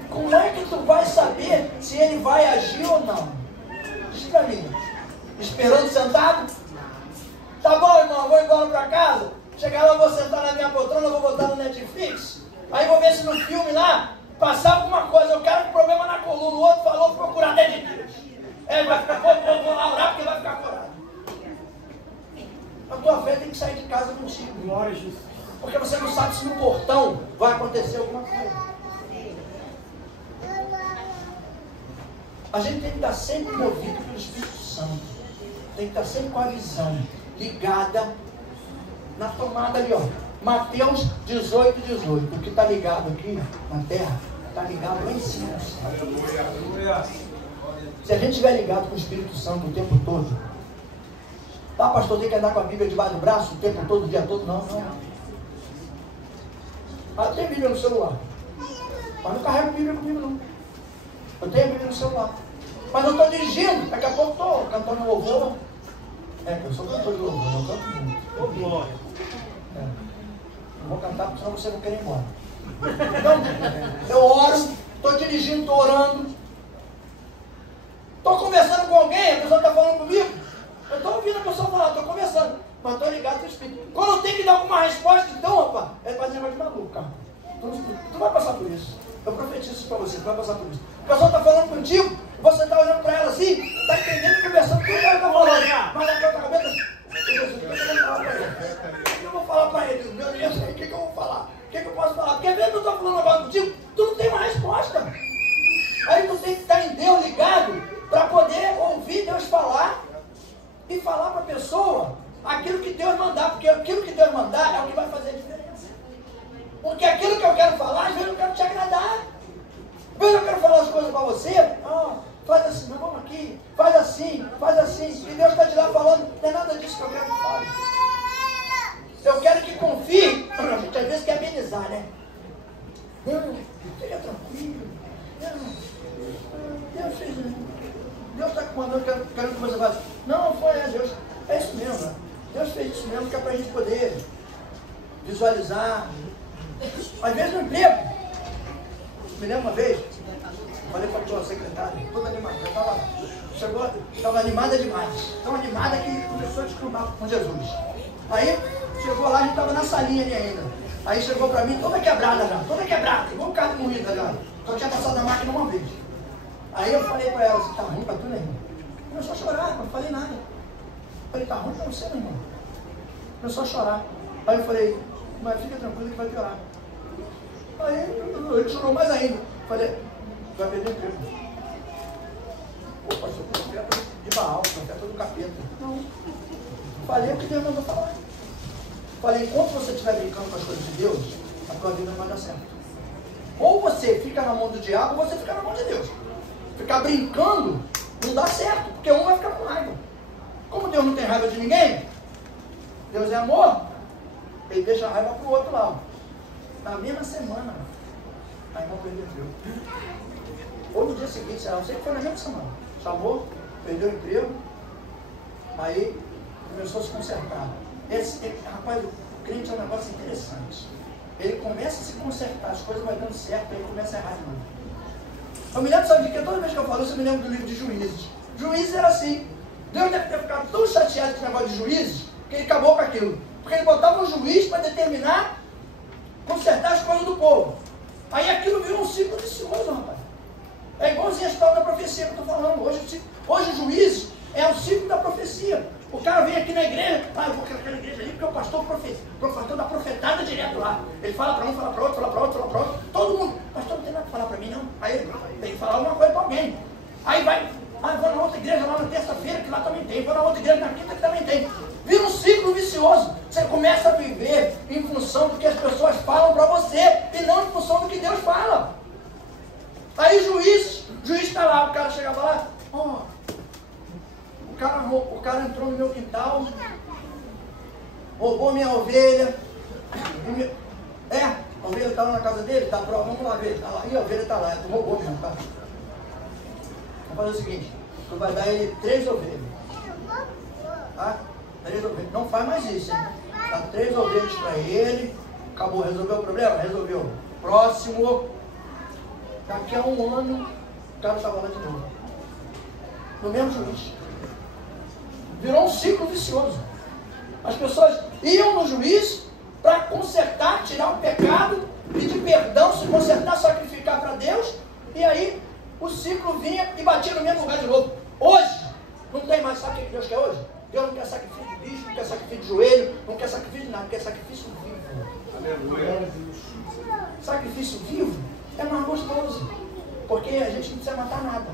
Como é que tu vai saber se Ele vai agir ou não? Diz pra mim. Esperando sentado? Tá bom, irmão, vou embora pra casa. Chegar lá, vou sentar na minha poltrona, vou botar no Netflix. Aí vou ver se no filme lá passar alguma coisa. Eu quero um problema na coluna. O outro falou, ficou curado até de Deus. Ele vai ficar, vou lá orar porque vai ficar curado. A tua fé tem que sair de casa contigo. Glória a Jesus. Porque você não sabe se no portão vai acontecer alguma coisa. A gente tem que estar sempre movido pelo Espírito Santo. Tem que estar sempre com a visão ligada na tomada ali, ó. Mateus 18, 18. O que está ligado aqui na terra, está ligado lá em cima. Se a gente estiver ligado com o Espírito Santo o tempo todo, tá, pastor, tem que andar com a Bíblia debaixo do braço o tempo todo, o dia todo? Não. Eu tenho Bíblia no celular, mas não carrego Bíblia comigo não. Eu tenho a Bíblia no celular, mas eu estou dirigindo, daqui a pouco estou cantando louvor. Eu sou cantor de louvor, eu canto muito. Glória. levantar, porque senão você não quer ir embora. Então, eu oro, estou dirigindo, estou orando, estou conversando com alguém, a pessoa está falando comigo, eu estou ouvindo a pessoa falar, estou conversando, mas estou ligado no Espírito. Quando eu tenho que dar alguma resposta, então, rapaz, é para negócio de maluco, cara. Tu vai passar por isso. Eu profetizo isso para você, tu vai passar por isso. A pessoa está falando contigo, você está olhando para ela assim, está entendendo, conversando, tudo ela está falando, mas na tua cabeça, eu vou falar para ele, meu Deus, o que eu vou falar? O que eu posso falar? Porque às vezes eu estou falando agora contigo, tu não tem uma resposta. Aí tu tem que estar em Deus ligado para poder ouvir Deus falar e falar para a pessoa aquilo que Deus mandar, porque aquilo que Deus mandar é o que vai fazer a diferença. Porque aquilo que eu quero falar, às vezes eu quero te agradar. Às vezes eu quero falar as coisas para você, faz assim, não, vamos aqui, faz assim, e Deus está te lá falando, não é nada disso que eu quero que fale. Eu quero que confie, a gente às vezes quer amenizar, né? Não, fica tranquilo, Deus está comandando, querendo que você faça. Não, Deus, é isso mesmo, né? Deus fez isso mesmo, que é para a gente poder visualizar. Às vezes no emprego, me lembro uma vez, falei para a tua secretária, toda animada, estava animada demais, tão animada que começou a descrubar com Jesus. Aí chegou lá, a gente estava na salinha ali ainda. Aí chegou para mim toda quebrada já, igual carne moída já. Só tinha passado a máquina uma vez. Aí eu falei para ela, você está ruim para tu, né, irmão? Começou a chorar, não falei nada. Falei, está ruim para você, meu irmão? Começou a chorar. Aí eu falei, mas fica tranquilo que vai piorar. Aí ele chorou mais ainda. Falei, vai perder emprego. Pô, pastor, profeta de Baal, profeta do capeta. Não. Falei o que Deus mandou falar. Falei, enquanto você estiver brincando com as coisas de Deus, a tua vida não vai dar certo. Ou você fica na mão do diabo, ou você fica na mão de Deus. Ficar brincando não dá certo, porque um vai ficar com raiva. Como Deus não tem raiva de ninguém, Deus é amor, ele deixa a raiva para o outro lado. Na mesma semana, a irmã perdeu o emprego. Ou no dia seguinte, não sei que foi na mesma semana. Chamou, perdeu o emprego, aí começou a se consertar. Rapaz, o crente é um negócio interessante. Ele começa a se consertar, as coisas vão dando certo, aí ele começa a errar de novo. Eu me lembro, sabe de que toda vez que eu falo isso, eu me lembro do livro de Juízes. Juízes era assim. Deus deve ter ficado tão chateado com esse negócio de juízes, que ele acabou com aquilo. Porque ele botava um juiz para determinar, consertar as coisas do povo. Aí aquilo virou um ciclo vicioso, rapaz. É igualzinho a história da profecia que eu estou falando. Hoje o juiz é o ciclo da profecia. O cara vem aqui na igreja, eu vou naquela igreja ali porque o pastor da profetada direto lá. Ele fala para um, fala para outro, fala para outro, fala para outro. Todo mundo, pastor, não tem nada para falar para mim não. Aí ele tem que falar alguma coisa para alguém. Aí vai, vou na outra igreja lá na terça-feira, que lá também tem. Vou na outra igreja na quinta, que também tem. Vira um ciclo vicioso. Você começa a viver em função do que as pessoas falam para você e não em função do que Deus fala. Aí o juiz está lá, o cara chegava lá, o cara entrou no meu quintal, roubou minha ovelha. A ovelha está lá na casa dele? Tá, pronto, vamos lá ver. Tá lá. E a ovelha está lá, tu roubou mesmo, tá? Vamos fazer o seguinte, tu vai dar ele 3 ovelhas. Tá? 3 ovelhas. Não faz mais isso, hein? Dá 3 ovelhas para ele. Acabou, resolveu o problema? Resolveu. Próximo. Daqui a 1 ano, o cara estava lá de novo. No mesmo juiz. Virou um ciclo vicioso. As pessoas iam no juiz para consertar, tirar o pecado, pedir perdão, se consertar, sacrificar para Deus. E aí o ciclo vinha e batia no mesmo lugar de novo. Hoje, não tem mais, sabe o que Deus quer hoje? Deus não quer sacrifício de bicho, não quer sacrifício de joelho, não quer sacrifício de nada, quer sacrifício vivo. Aleluia. Sacrifício vivo é mais gostoso, porque a gente não precisa matar nada,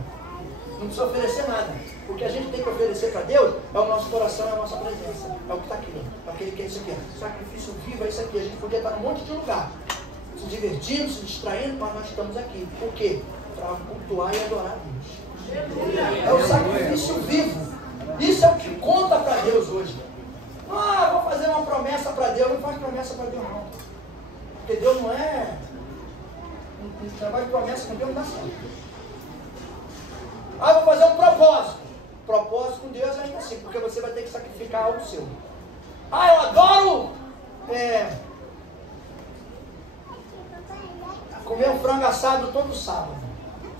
não precisa oferecer nada. O que a gente tem que oferecer para Deus é o nosso coração, é a nossa presença, é o que está aqui, é aquele que é isso aqui. Sacrifício vivo é isso aqui. A gente podia estar num monte de lugar, se divertindo, se distraindo, mas nós estamos aqui. Por quê? Para cultuar e adorar a Deus. É o sacrifício vivo. Isso é o que conta para Deus hoje. Vou fazer uma promessa para Deus. Não faz promessa para Deus não, porque Deus não é um trabalho de promessa com Deus, não dá certo. Vou fazer um propósito. Propósito com Deus é ainda assim, porque você vai ter que sacrificar algo seu. Eu adoro um frango assado todo sábado.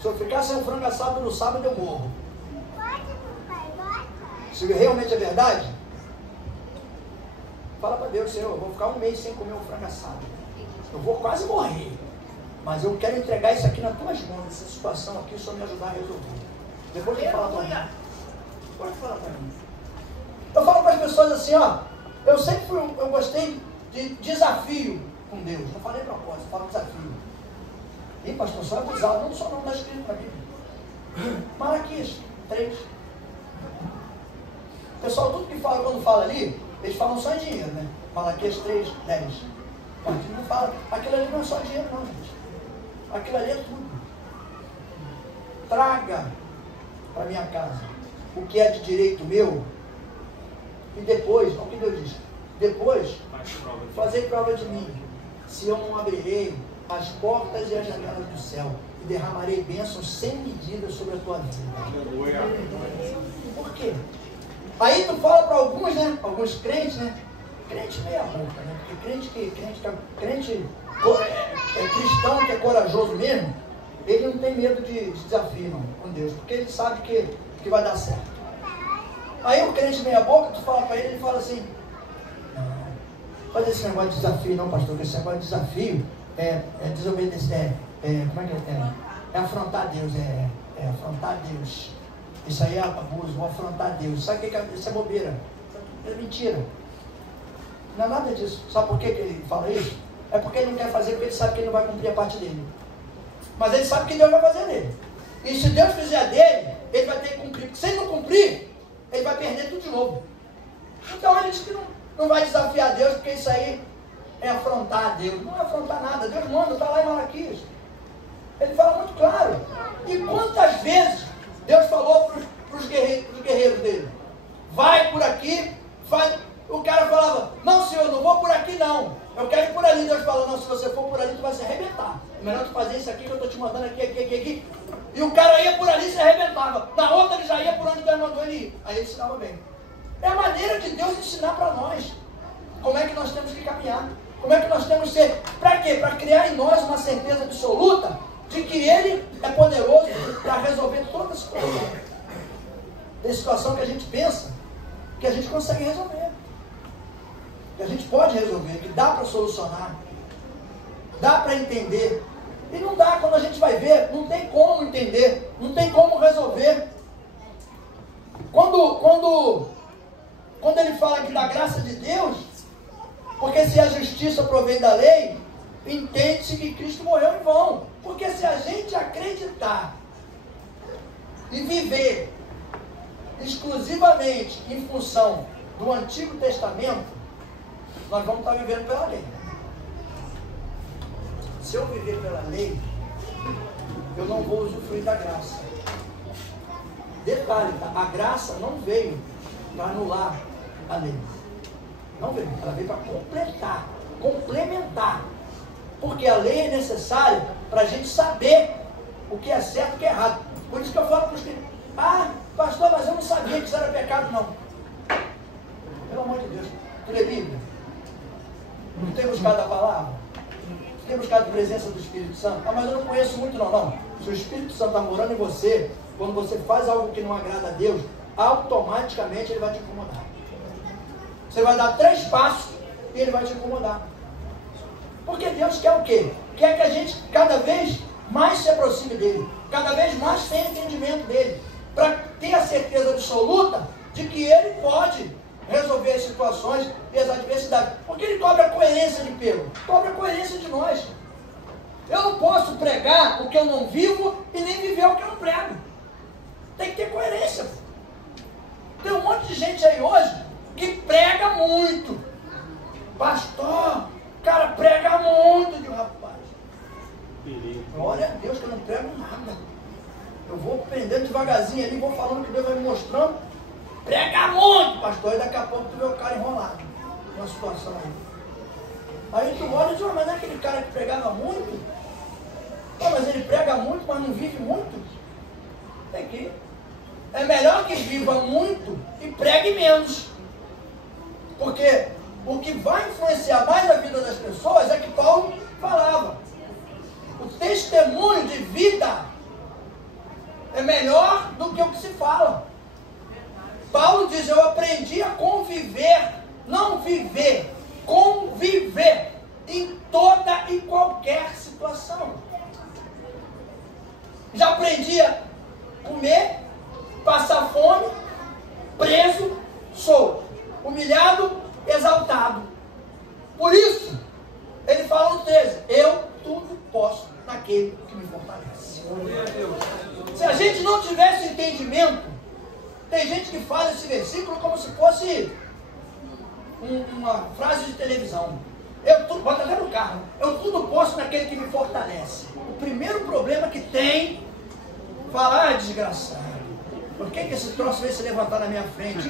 Se eu ficar sem um frango assado no sábado, eu morro. Se realmente é verdade, fala para Deus, Senhor, eu vou ficar um mês sem comer um frango assado. Eu vou quase morrer. Mas eu quero entregar isso aqui nas tuas mãos, essa situação aqui, o Senhor me ajudar a resolver. Depois de falar para mim. Depois de falar para mim. Eu falo para as pessoas assim, ó. Eu sempre eu gostei de desafio com Deus. Não falei propósito, eu falo desafio. E pastor, só abusado, não só não está escrito na Bíblia. Malaquias 3. Pessoal, tudo que fala quando fala ali, eles falam só em dinheiro, né? Malaquias 3, 10. Não fala, aquilo ali não é só dinheiro não, gente. Aquilo ali é tudo. Traga para minha casa o que é de direito meu. E depois, olha o que Deus diz. Depois, fazer prova de mim. Se eu não abrirei as portas e as janelas do céu e derramarei bênçãos sem medida sobre a tua vida. Por quê? Aí tu fala para alguns, né? Alguns crentes, né? Crente meia boca, né? Porque crente cristão que é corajoso mesmo, ele não tem medo de desafio não, com Deus, porque ele sabe que vai dar certo. Aí o crente meia boca, tu fala para ele, ele fala assim, não faz esse negócio de desafio não, pastor, porque esse negócio de desafio é desobedecer, como é que é afrontar Deus, é afrontar Deus. Isso aí é abuso, vou afrontar Deus. Sabe o que é isso? É bobeira, é mentira. Não é nada disso. Sabe por que ele fala isso? É porque ele não quer fazer, porque ele sabe que ele não vai cumprir a parte dele. Mas ele sabe que Deus vai fazer dele. E se Deus fizer a dele, ele vai ter que cumprir. Porque se ele não cumprir, ele vai perder tudo de novo. Então ele diz que não vai desafiar Deus, porque isso aí é afrontar Deus. Não é afrontar nada. Deus manda, está lá em Malaquias. Ele fala muito claro. E quantas vezes Deus falou para os guerreiros dele? Vai por aqui, vai. O cara falava, não senhor, não vou por aqui não. Eu quero ir por ali. Deus falou, não, se você for por ali, tu vai se arrebentar. É melhor tu fazer isso aqui que eu estou te mandando aqui. E o cara ia por ali e se arrebentava. Na outra ele já ia por onde Deus mandou ele ir. Aí ele ensinava bem. É a maneira de Deus ensinar para nós. Como é que nós temos que caminhar. Como é que nós temos que ser. Para quê? Para criar em nós uma certeza absoluta de que Ele é poderoso para resolver toda a situação. Tem situação que a gente pensa que a gente consegue resolver. Que a gente pode resolver, que dá para solucionar, dá para entender. E não dá, quando a gente vai ver, não tem como entender, não tem como resolver. Quando ele fala aqui da graça de Deus, porque se a justiça provém da lei, entende-se que Cristo morreu em vão. Porque se a gente acreditar e viver exclusivamente em função do Antigo Testamento, nós vamos estar vivendo pela lei. Se eu viver pela lei, eu não vou usufruir da graça. Detalhe, tá? A graça não veio para anular a lei. Não veio, ela veio para complementar. Porque a lei é necessária para a gente saber o que é certo e o que é errado. Por isso que eu falo para os crentes, pastor, mas eu não sabia que isso era pecado, não. Pelo amor de Deus, tu lê Bíblia? Não tem buscado a palavra? Não tem buscado a presença do Espírito Santo? Mas eu não conheço muito não. Se o Espírito Santo está morando em você, quando você faz algo que não agrada a Deus, automaticamente ele vai te incomodar. Você vai dar 3 passos e ele vai te incomodar. Porque Deus quer o quê? Quer que a gente cada vez mais se aproxime dele, cada vez mais tenha entendimento dele, para ter a certeza absoluta de que ele pode resolver as situações e as adversidades. Porque ele cobra a coerência de Pedro, cobra a coerência de nós. Eu não posso pregar o que eu não vivo e nem viver o que eu não prego. Tem que ter coerência. Tem um monte de gente aí hoje que prega muito. Pastor, o cara prega muito, de rapaz. Glória a Deus que eu não prego nada. Eu vou aprendendo devagarzinho ali, vou falando que Deus vai me mostrando. Prega muito, pastor, e daqui a pouco tu vê o cara enrolado numa situação aí. Aí tu olha e diz, mas não é aquele cara que pregava muito? Mas ele prega muito, mas não vive muito? Tem que. É melhor que viva muito e pregue menos. Porque o que vai influenciar mais a vida das pessoas é que Paulo falava. O texto testemunho de vida é melhor do que o que se fala. Paulo diz, eu aprendi a conviver, não viver, conviver em toda e qualquer situação. Já aprendi a comer, passar fome, preso, solto, humilhado, exaltado. Por isso, ele fala no 13, eu tudo posso naquele que me fortalece. Se a gente não tivesse entendimento, tem gente que fala esse versículo como se fosse uma frase de televisão. Bota até no carro. Eu tudo posso naquele que me fortalece. O primeiro problema que tem, falar, desgraçado. Por que esse troço veio se levantar na minha frente?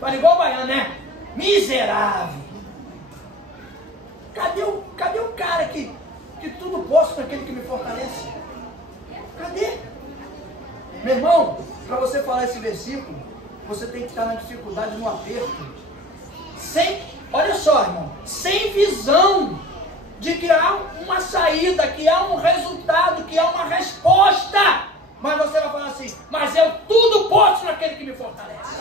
Fala igual o baiano, né? Miserável. Cadê o cara que tudo posso naquele que me fortalece? Cadê? Meu irmão, para você falar esse versículo, você tem que estar na dificuldade, no aperto. Olha só, irmão, sem visão de que há uma saída, que há um resultado, que há uma resposta. Mas você vai falar assim, mas eu tudo posso naquele que me fortalece.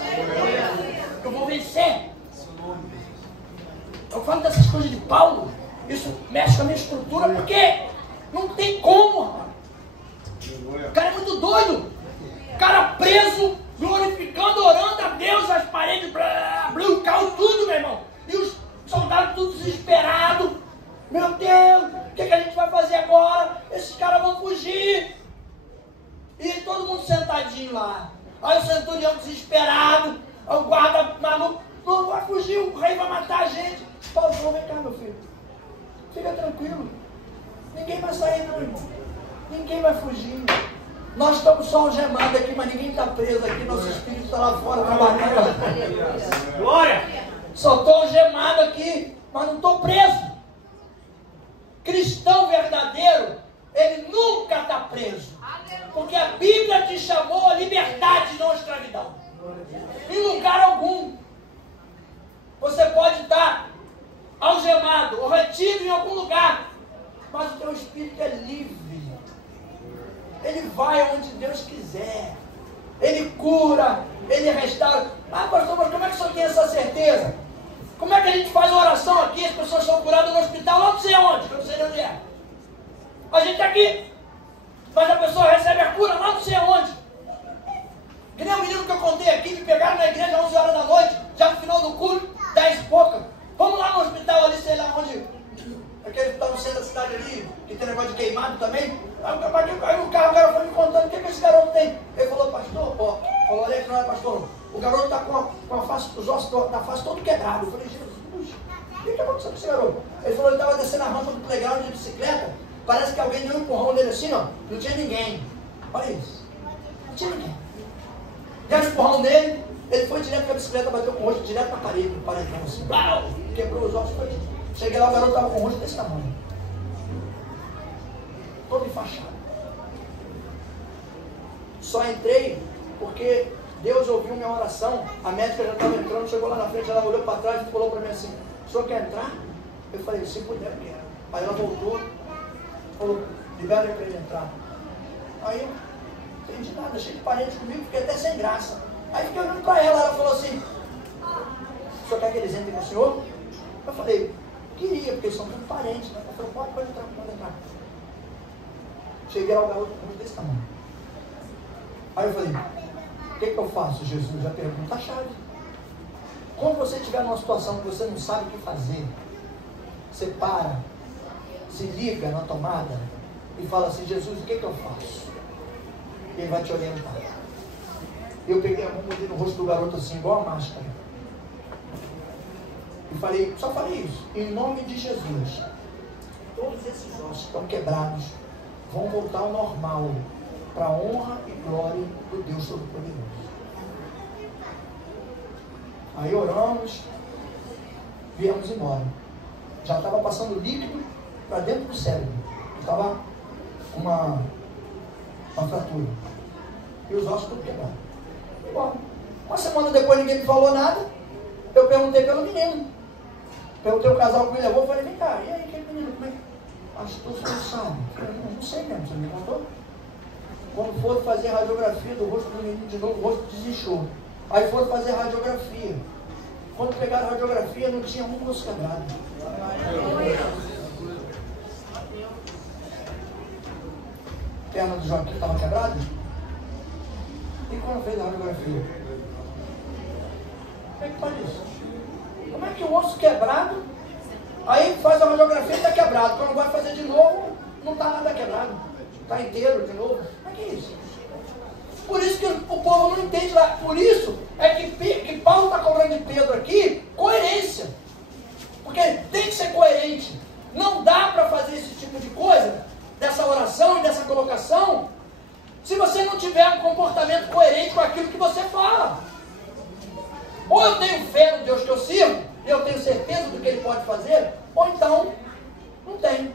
Eu vou vencer. Eu falo dessas coisas de Paulo, isso mexe com a minha estrutura, porque não tem como, rapaz. O cara é muito doido. O cara preso, glorificando, orando a Deus, as paredes, caiu tudo, meu irmão. E os soldados tudo desesperados. Meu Deus, o que a gente vai fazer agora? Esses caras vão fugir. E todo mundo sentadinho lá. Aí o centurião desesperado, o guarda maluco, não vai fugir, o rei vai matar a gente. Paulo falou, vem cá, meu filho, fica tranquilo, ninguém vai sair não, irmão, ninguém vai fugir. Nós estamos só algemados aqui, mas ninguém está preso aqui, nosso espírito está lá fora trabalhando. Glória! Só estou algemado aqui, mas não estou preso. Cristão verdadeiro, ele nunca está preso. Porque a Bíblia te chamou a liberdade, não a escravidão. Em lugar algum. Você pode estar algemado ou retido em algum lugar, mas o teu espírito é livre. Ele vai onde Deus quiser. Ele cura, ele restaura. Ah, pastor, mas como é que o senhor tem essa certeza? Como é que a gente faz oração aqui, as pessoas são curadas no hospital, lá não sei onde, que eu não sei onde é. A gente está aqui, mas a pessoa recebe a cura lá não sei onde. Que nem o menino que eu contei aqui, me pegaram na igreja às 11 horas da noite, já no final do culto, 10 e pouca. Vamos lá no hospital ali, sei lá onde, aquele que está no centro da cidade ali, que tem negócio de queimado também. Aí o cara foi me contando o que esse garoto tem. Ele falou, pastor, falou, olha aí, não é pastor, o garoto está com a face, os ossos da face todo quebrado. Eu falei, Jesus, o que aconteceu com esse garoto? Ele falou, ele estava descendo a rampa do playground de bicicleta, parece que alguém deu um empurrão nele assim, ó, não tinha ninguém. Olha isso, não tinha ninguém. Deram um empurrão nele, ele foi direto com a bicicleta, bateu com o rosto direto na parede, no paredão assim, blau, quebrou os ossos, foi. Cheguei lá, o garoto estava com o rosto desse tamanho, todo enfaixado. Só entrei porque Deus ouviu minha oração. A médica já estava entrando, chegou lá na frente, ela olhou para trás e falou para mim assim, o senhor quer entrar? Eu falei, se puder, eu quero. Aí ela voltou, falou, libera para ele entrar. Aí eu não entendi nada, cheio de parentes comigo, fiquei até sem graça. Aí fiquei olhando para ela, ela falou assim, o senhor quer que eles entrem com o senhor? Eu falei, queria, porque eles são tudo parentes, né? Ela falou, pode entrar, pode entrar. Cheguei lá, o garoto muito desse tamanho. Aí eu falei, o que eu faço, Jesus? Já pergunta a chave. Quando você estiver numa situação que você não sabe o que fazer, você para, se liga na tomada e fala assim, Jesus, o que eu faço? Ele vai te orientar. Eu peguei a mão, botei no rosto do garoto assim, igual a máscara. E falei, só falei isso, em nome de Jesus, todos esses ossos estão quebrados, vão voltar ao normal, para a honra e glória do Deus Todo-Poderoso. Aí oramos, viemos embora. Já estava passando líquido para dentro do cérebro. Estava uma fratura. E os ossos tudo quebrados. Igual. Uma semana depois ninguém me falou nada. Eu perguntei pelo menino. Perguntei o casal que me levou. Falei, vem cá, e aí, aquele menino, como é? Acho que tu sabe. Não sei mesmo, você me contou? Quando foram fazer radiografia do rosto do menino de novo, o rosto desinchou. Aí foram fazer radiografia. Quando pegaram a radiografia, não tinha um osso quebrado. A perna do Joaquim estava quebrada? E quando fez a radiografia? Como é que pode isso? Como é que o osso quebrado, aí faz a radiografia e está quebrado. Quando vai fazer de novo, não está nada quebrado. Está inteiro de novo. Como é que é isso? Por isso que o povo não entende lá. Por isso é que Paulo está cobrando de Pedro aqui coerência. Porque tem que ser coerente. Não dá para fazer esse tipo de coisa, dessa oração e dessa colocação, se você não tiver um comportamento coerente com aquilo que você fala. Ou eu tenho fé no Deus que eu sirvo, e eu tenho certeza do que Ele pode fazer, ou então, não tenho.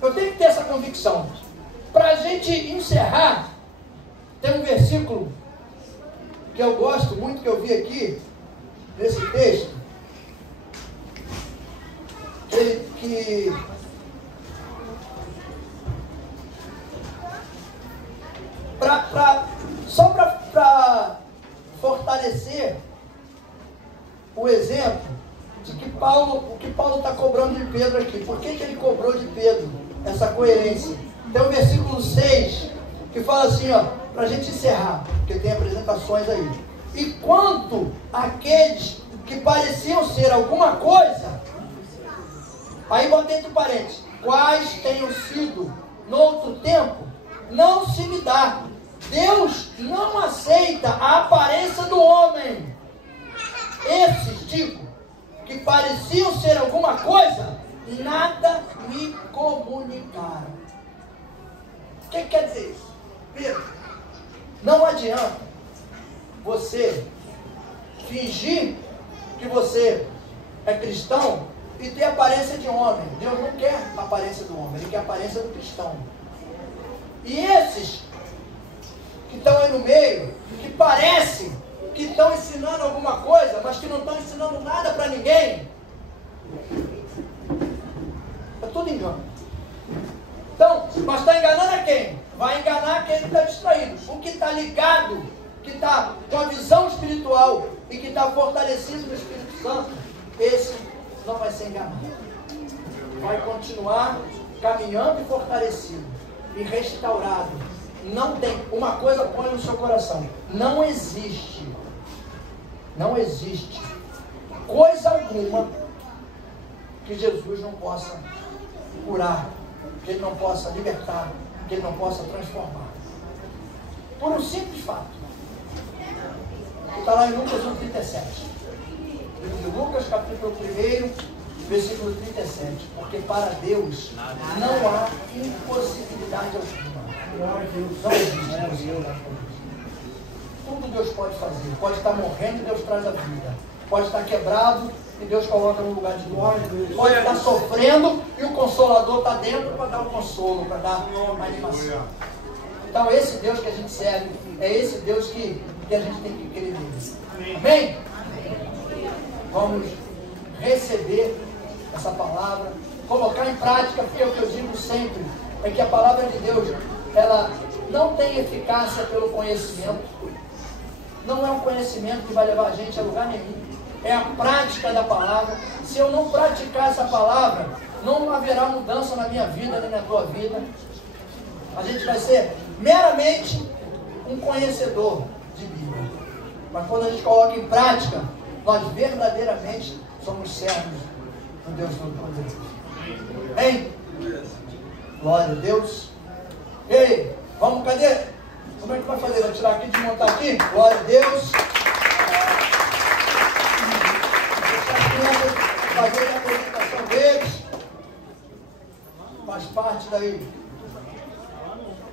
Eu tenho que ter essa convicção. Para a gente encerrar, tem um versículo que eu gosto muito, que eu vi aqui, nesse texto, só para fortalecer o exemplo de que o que Paulo está cobrando de Pedro aqui. Por que ele cobrou de Pedro essa coerência? Tem o versículo 6 que fala assim, ó, para a gente encerrar, porque tem apresentações aí. E quanto àqueles que pareciam ser alguma coisa, aí bota entre parênteses, quais tenham sido no outro tempo, não se me dá. Deus não aceita a aparência do homem. Esses, digo, que pareciam ser alguma coisa, nada me comunicaram. O que quer dizer isso? Pedro, não adianta você fingir que você é cristão e ter aparência de homem. Deus não quer a aparência do homem, Ele quer a aparência do cristão. E esses que estão aí no meio, que parecem que estão ensinando alguma coisa, mas que não estão ensinando nada para ninguém, é tudo engano. Então, mas está enganando a quem? Vai enganar quem está distraído. O que está ligado, que está com a visão espiritual e que está fortalecido no Espírito Santo, esse não vai ser enganado. Vai continuar caminhando e fortalecido e restaurado. Não tem, uma coisa põe no seu coração, não existe coisa alguma que Jesus não possa curar, que Ele não possa libertar, que Ele não possa transformar. Por um simples fato. Está lá em Lucas 1,37. Livro de Lucas, capítulo 1, versículo 37. Porque para Deus não há impossibilidade alguma. Não existe impossibilidade. Tudo Deus pode fazer. Pode estar morrendo e Deus traz a vida. Pode estar quebrado e Deus coloca no lugar de glória. Pode estar sofrendo e o Consolador está dentro para dar o consolo, para dar a animação. Então esse Deus que a gente serve, é esse Deus que a gente tem que querer nele. Amém? Vamos receber essa palavra, colocar em prática, porque o que eu digo sempre é que a palavra de Deus, ela não tem eficácia pelo conhecimento. Não é um conhecimento que vai levar a gente a lugar nenhum. É a prática da palavra. Se eu não praticar essa palavra, não haverá mudança na minha vida, nem na tua vida. A gente vai ser meramente um conhecedor de Bíblia. Mas quando a gente coloca em prática, nós verdadeiramente somos servos do Deus Todo-Poderoso. Amém? Glória a Deus. Ei, vamos, cadê? Como é que vai fazer? Vai tirar aqui, desmontar aqui? Glória a Deus. Fazer a apresentação deles. Faz parte daí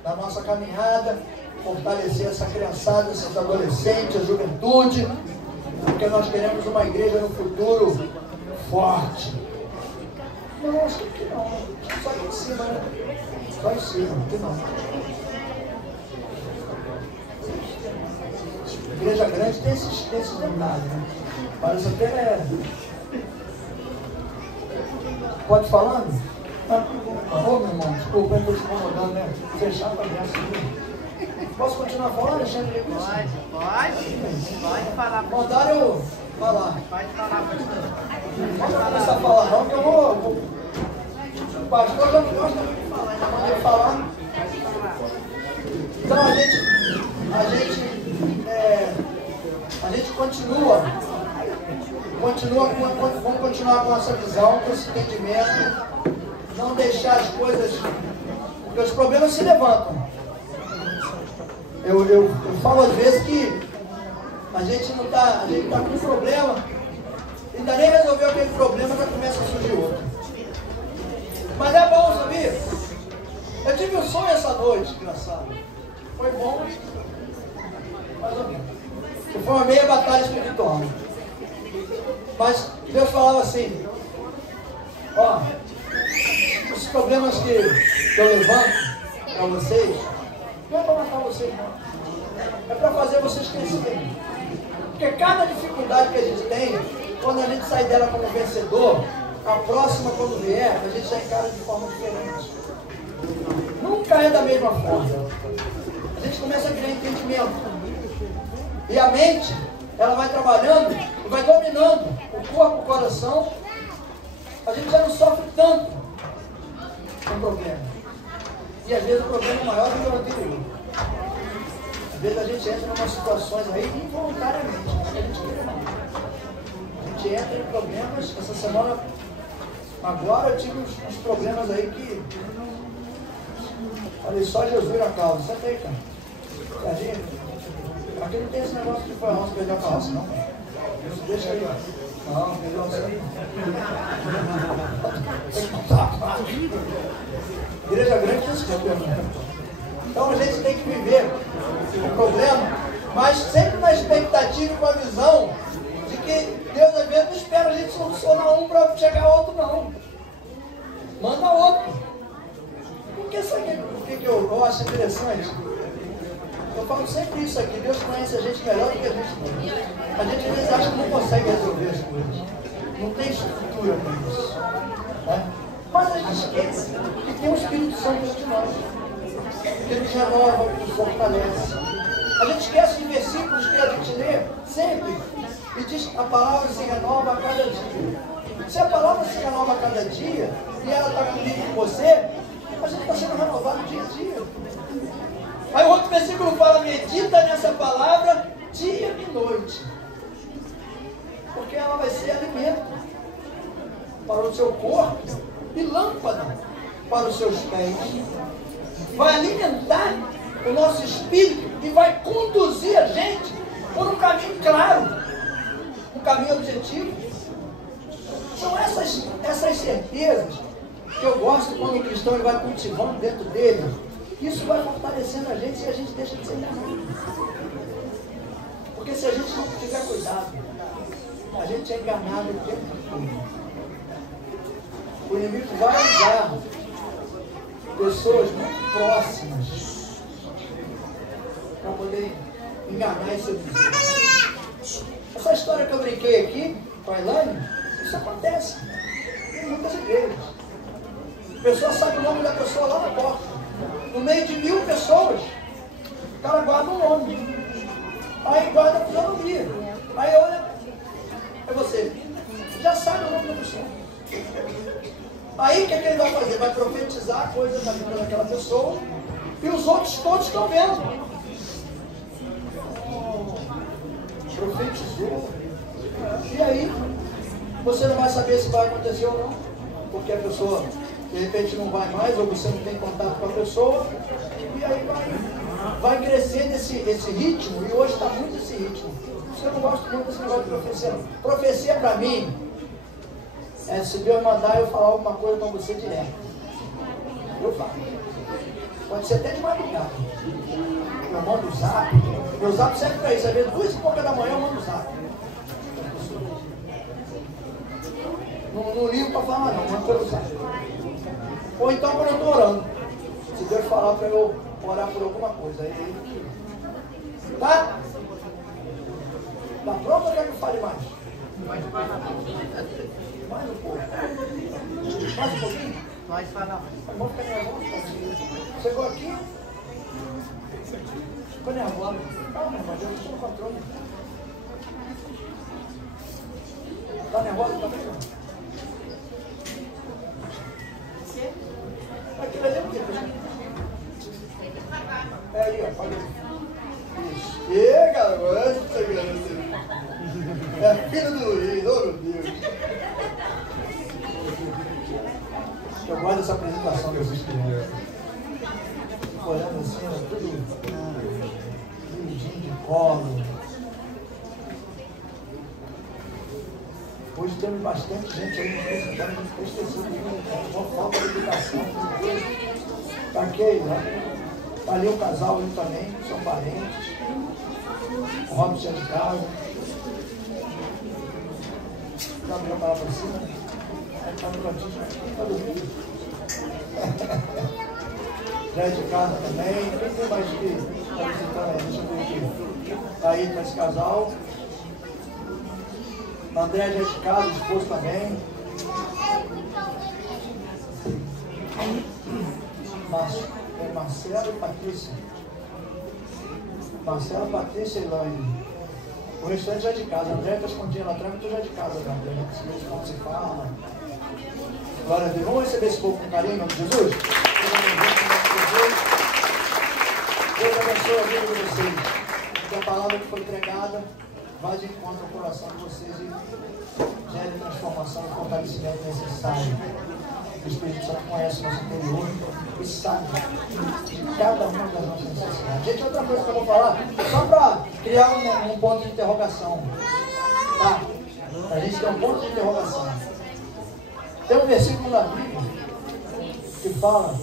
da nossa caminhada, fortalecer essa criançada, esses adolescentes, a juventude, porque nós queremos uma igreja no futuro forte. Não, acho que não. Só aqui em cima, né? Só em cima, aqui não. Igreja grande tem esses detalhes, né? Parece até... Pode falando? Ô, meu irmão, desculpa, eu estou te incomodando, né? Fechar para dentro. Posso continuar falando, Alexandre? Pode falar. Mandaram eu falar. Pode falar, pastor. Não vou começar a falar, não, que eu vou. O pastor já não gosta muito de falar, ainda manda eu falar. Então a gente continua vamos continuar com essa visão, com esse entendimento, não deixar as coisas, porque os problemas se levantam. Eu falo às vezes que a gente está com um problema, ainda nem resolveu aquele problema, já começa a surgir outro. Mas é bom, sabia? Eu tive um sonho essa noite, engraçado. Foi bom, mais ou menos. Foi uma meia batalha espiritual. Mas Deus falava assim, ó, os problemas que eu levanto para vocês, não é para matar vocês, não. É para fazer vocês crescerem. Porque cada dificuldade que a gente tem, quando a gente sai dela como vencedor, a próxima, quando vier, a gente já encara de forma diferente. Nunca é da mesma forma. A gente começa a criar entendimento. E a mente, ela vai trabalhando e vai dominando o corpo, o coração. A gente já não sofre tanto com o problema. E às vezes o problema é maior do que o anterior. Às vezes a gente entra em umas situações aí involuntariamente, mas a gente quer não. A gente entra em problemas. Essa semana, agora eu tive uns problemas aí que... Falei, só Jesus na causa. Senta aí, cara. Tadinho. Aqui não tem esse negócio de foi onde perder a calça, não. Deixa aí. Não, perdeu você aí. Igreja grande é isso que eu pergunto. Então a gente tem que viver o problema, mas sempre na expectativa e com a visão de que Deus às vezes não espera a gente solucionar um para chegar a outro, não. Manda outro. Porque sabe o que eu acho interessante? Eu falo sempre isso aqui, Deus conhece a gente melhor do que a gente. A gente às vezes acha que não consegue resolver as coisas. Não tem estrutura para isso. Né? Mas a gente esquece que tem um Espírito Santo dentro de nós. Que nos renova, que nos fortalece. A gente esquece de versículos que a gente lê sempre. E diz que a palavra se renova a cada dia. Se a palavra se renova a cada dia, e ela está comigo com você, a gente está sendo renovado dia a dia. Aí o outro versículo fala, medita nessa palavra dia e noite. Porque ela vai ser alimento para o seu corpo e lâmpada para os seus pés. Vai alimentar o nosso espírito e vai conduzir a gente por um caminho claro, um caminho objetivo. São essas certezas que eu gosto quando o cristão ele vai cultivando dentro dele. Isso vai fortalecendo a gente se a gente deixa de ser enganado. Porque se a gente não tiver cuidado, a gente é enganado o tempo todo. O inimigo vai usar pessoas muito próximas para poder enganar e seduzir. Essa história que eu brinquei aqui com a Elaine, isso acontece em muitas igrejas. A pessoa sabe o nome da pessoa lá na porta. No meio de 1000 pessoas, o cara guarda um nome. Aí guarda a fisionomia. Aí olha, é você. Já sabe o nome da pessoa. Aí o que ele vai fazer? Vai profetizar coisas na vida daquela pessoa e os outros todos estão vendo. Profetizou. E aí, você não vai saber se vai acontecer ou não, porque a pessoa de repente não vai mais, ou você não tem contato com a pessoa, e aí vai crescendo esse ritmo, e hoje está muito esse ritmo. Eu não gosto muito desse negócio de profecia. Profecia para mim é se Deus mandar eu falar alguma coisa com você direto. Eu falo. Pode ser até de madrugada. Eu mando o zap. Meu zap serve para isso. Às vezes 2h pouca da manhã eu mando o zap. Não ligo para falar não, mando pelo zap. Ou então quando eu estou orando. Se Deus falar para eu orar por alguma coisa. Aí, tá? Tá pronto ou quer que eu fale mais? Mais um pouco. Mais um pouquinho? Pode falar. Vamos ficar nervoso. Chegou aqui. Ficou nervoso. Calma, irmão, eu estou no controle. Está nervoso também, irmão? Aquilo ali é o quê? É aí, ó. Olha aí. Isso. E garoto, é filho do Luiz, oh meu Deus. Eu gosto dessa apresentação dessas crianças. Olhando assim, ó, tudo lindinho de colo. Hoje temos bastante gente aí nos visitando, a gente ficou esquecido de uma falta de educação. Tá aqui, né? Tá ali o casal ali também, são parentes. O Robson é de casa. Gabriel para lá para cima. Aí tá no cantinho, tá dormindo. Já é de casa também. Quem tem mais que tá visitando aí? Deixa eu ver aqui. Tá aí com esse casal. André já é de casa, o esposo também. Marcelo e Patrícia. Marcelo, Patrícia e Elaine. O restante já é de casa. André está escondido lá atrás, mas tu já é de casa, André. Como se fala. Glória a Deus. Vamos receber esse povo com carinho, em nome de Jesus? Deus abençoe a vida de vocês. Que a palavra que foi entregada vá de encontro ao coração de vocês e gere transformação e fortalecimento necessário. O Espírito Santo conhece o nosso interior e sabe de cada uma das nossas necessidades. Gente, outra coisa que eu vou falar, só para criar um ponto de interrogação. Tá? A gente tem um ponto de interrogação. Tem um versículo na Bíblia que fala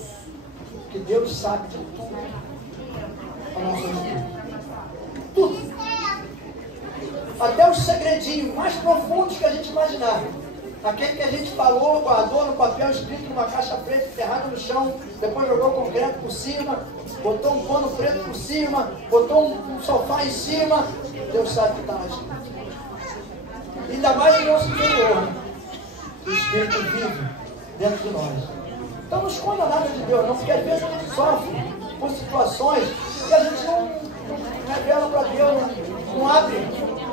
que Deus sabe de tudo a nossa vida. Tudo. Até os segredinhos mais profundos que a gente imaginar. Aquele que a gente falou, guardou no papel escrito numa caixa preta, enterrado no chão, depois jogou concreto por cima, botou um pano preto por cima, botou um sofá em cima. Deus sabe o que está lá escrito. Ainda mais no nosso interior, né? O Espírito vive dentro de nós. Então não esconda nada de Deus, não, porque às vezes a gente sofre por situações que a gente não revela para Deus, não abre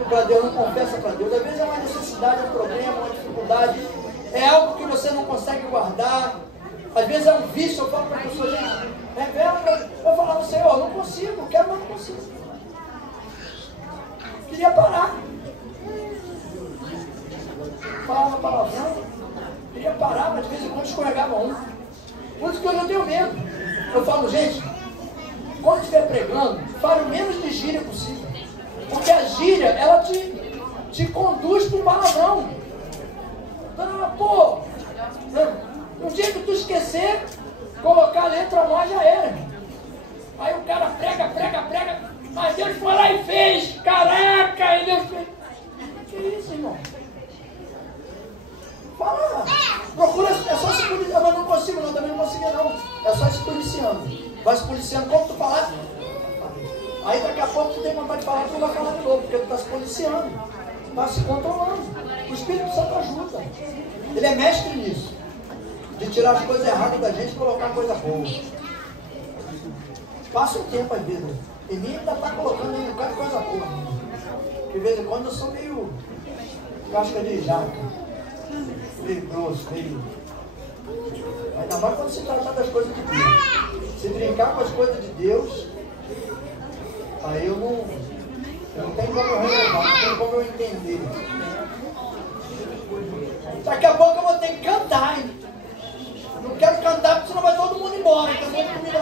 para Deus, não confessa para Deus. Às vezes é uma necessidade, um problema, uma dificuldade, é algo que você não consegue guardar. Às vezes é um vício. Eu falo para a pessoa, gente, revela para Deus. Eu falo, Senhor, não consigo, quero, mas não consigo. Queria parar. Falava palavrão, queria parar, mas de vez em quando escorregava um. Por isso que eu não tenho medo. Eu falo, gente, quando estiver pregando, fale o menos de gíria possível. Porque a gíria, ela te conduz para o palavrão. Pô, um dia que tu esquecer, colocar a letra lá já era. Aí o cara prega. Mas Deus foi lá e fez. Caraca, e Deus fez. Que isso, irmão? Fala. Procura, é só se policiar. Mas não consigo, não, também não conseguia, não. É só se policiando. Vai se policiando, como tu falar. Aí daqui a pouco tu tem vontade de falar, tu vai falar de novo, porque tu está se policiando, está se controlando. O Espírito Santo ajuda. Ele é mestre nisso. De tirar as coisas erradas da gente e colocar coisa boa. Passa um tempo às vezes. E mim ainda está colocando um bocado de coisa boa. De vez em quando eu sou meio casca de jaca. Meio grosso, meio... Ainda mais quando se tratar das coisas de Deus. Se brincar com as coisas de Deus... Aí eu não tenho como eu relevar, não tenho como eu entender. Daqui a pouco eu vou ter que cantar, hein? Não quero cantar porque senão vai todo mundo embora.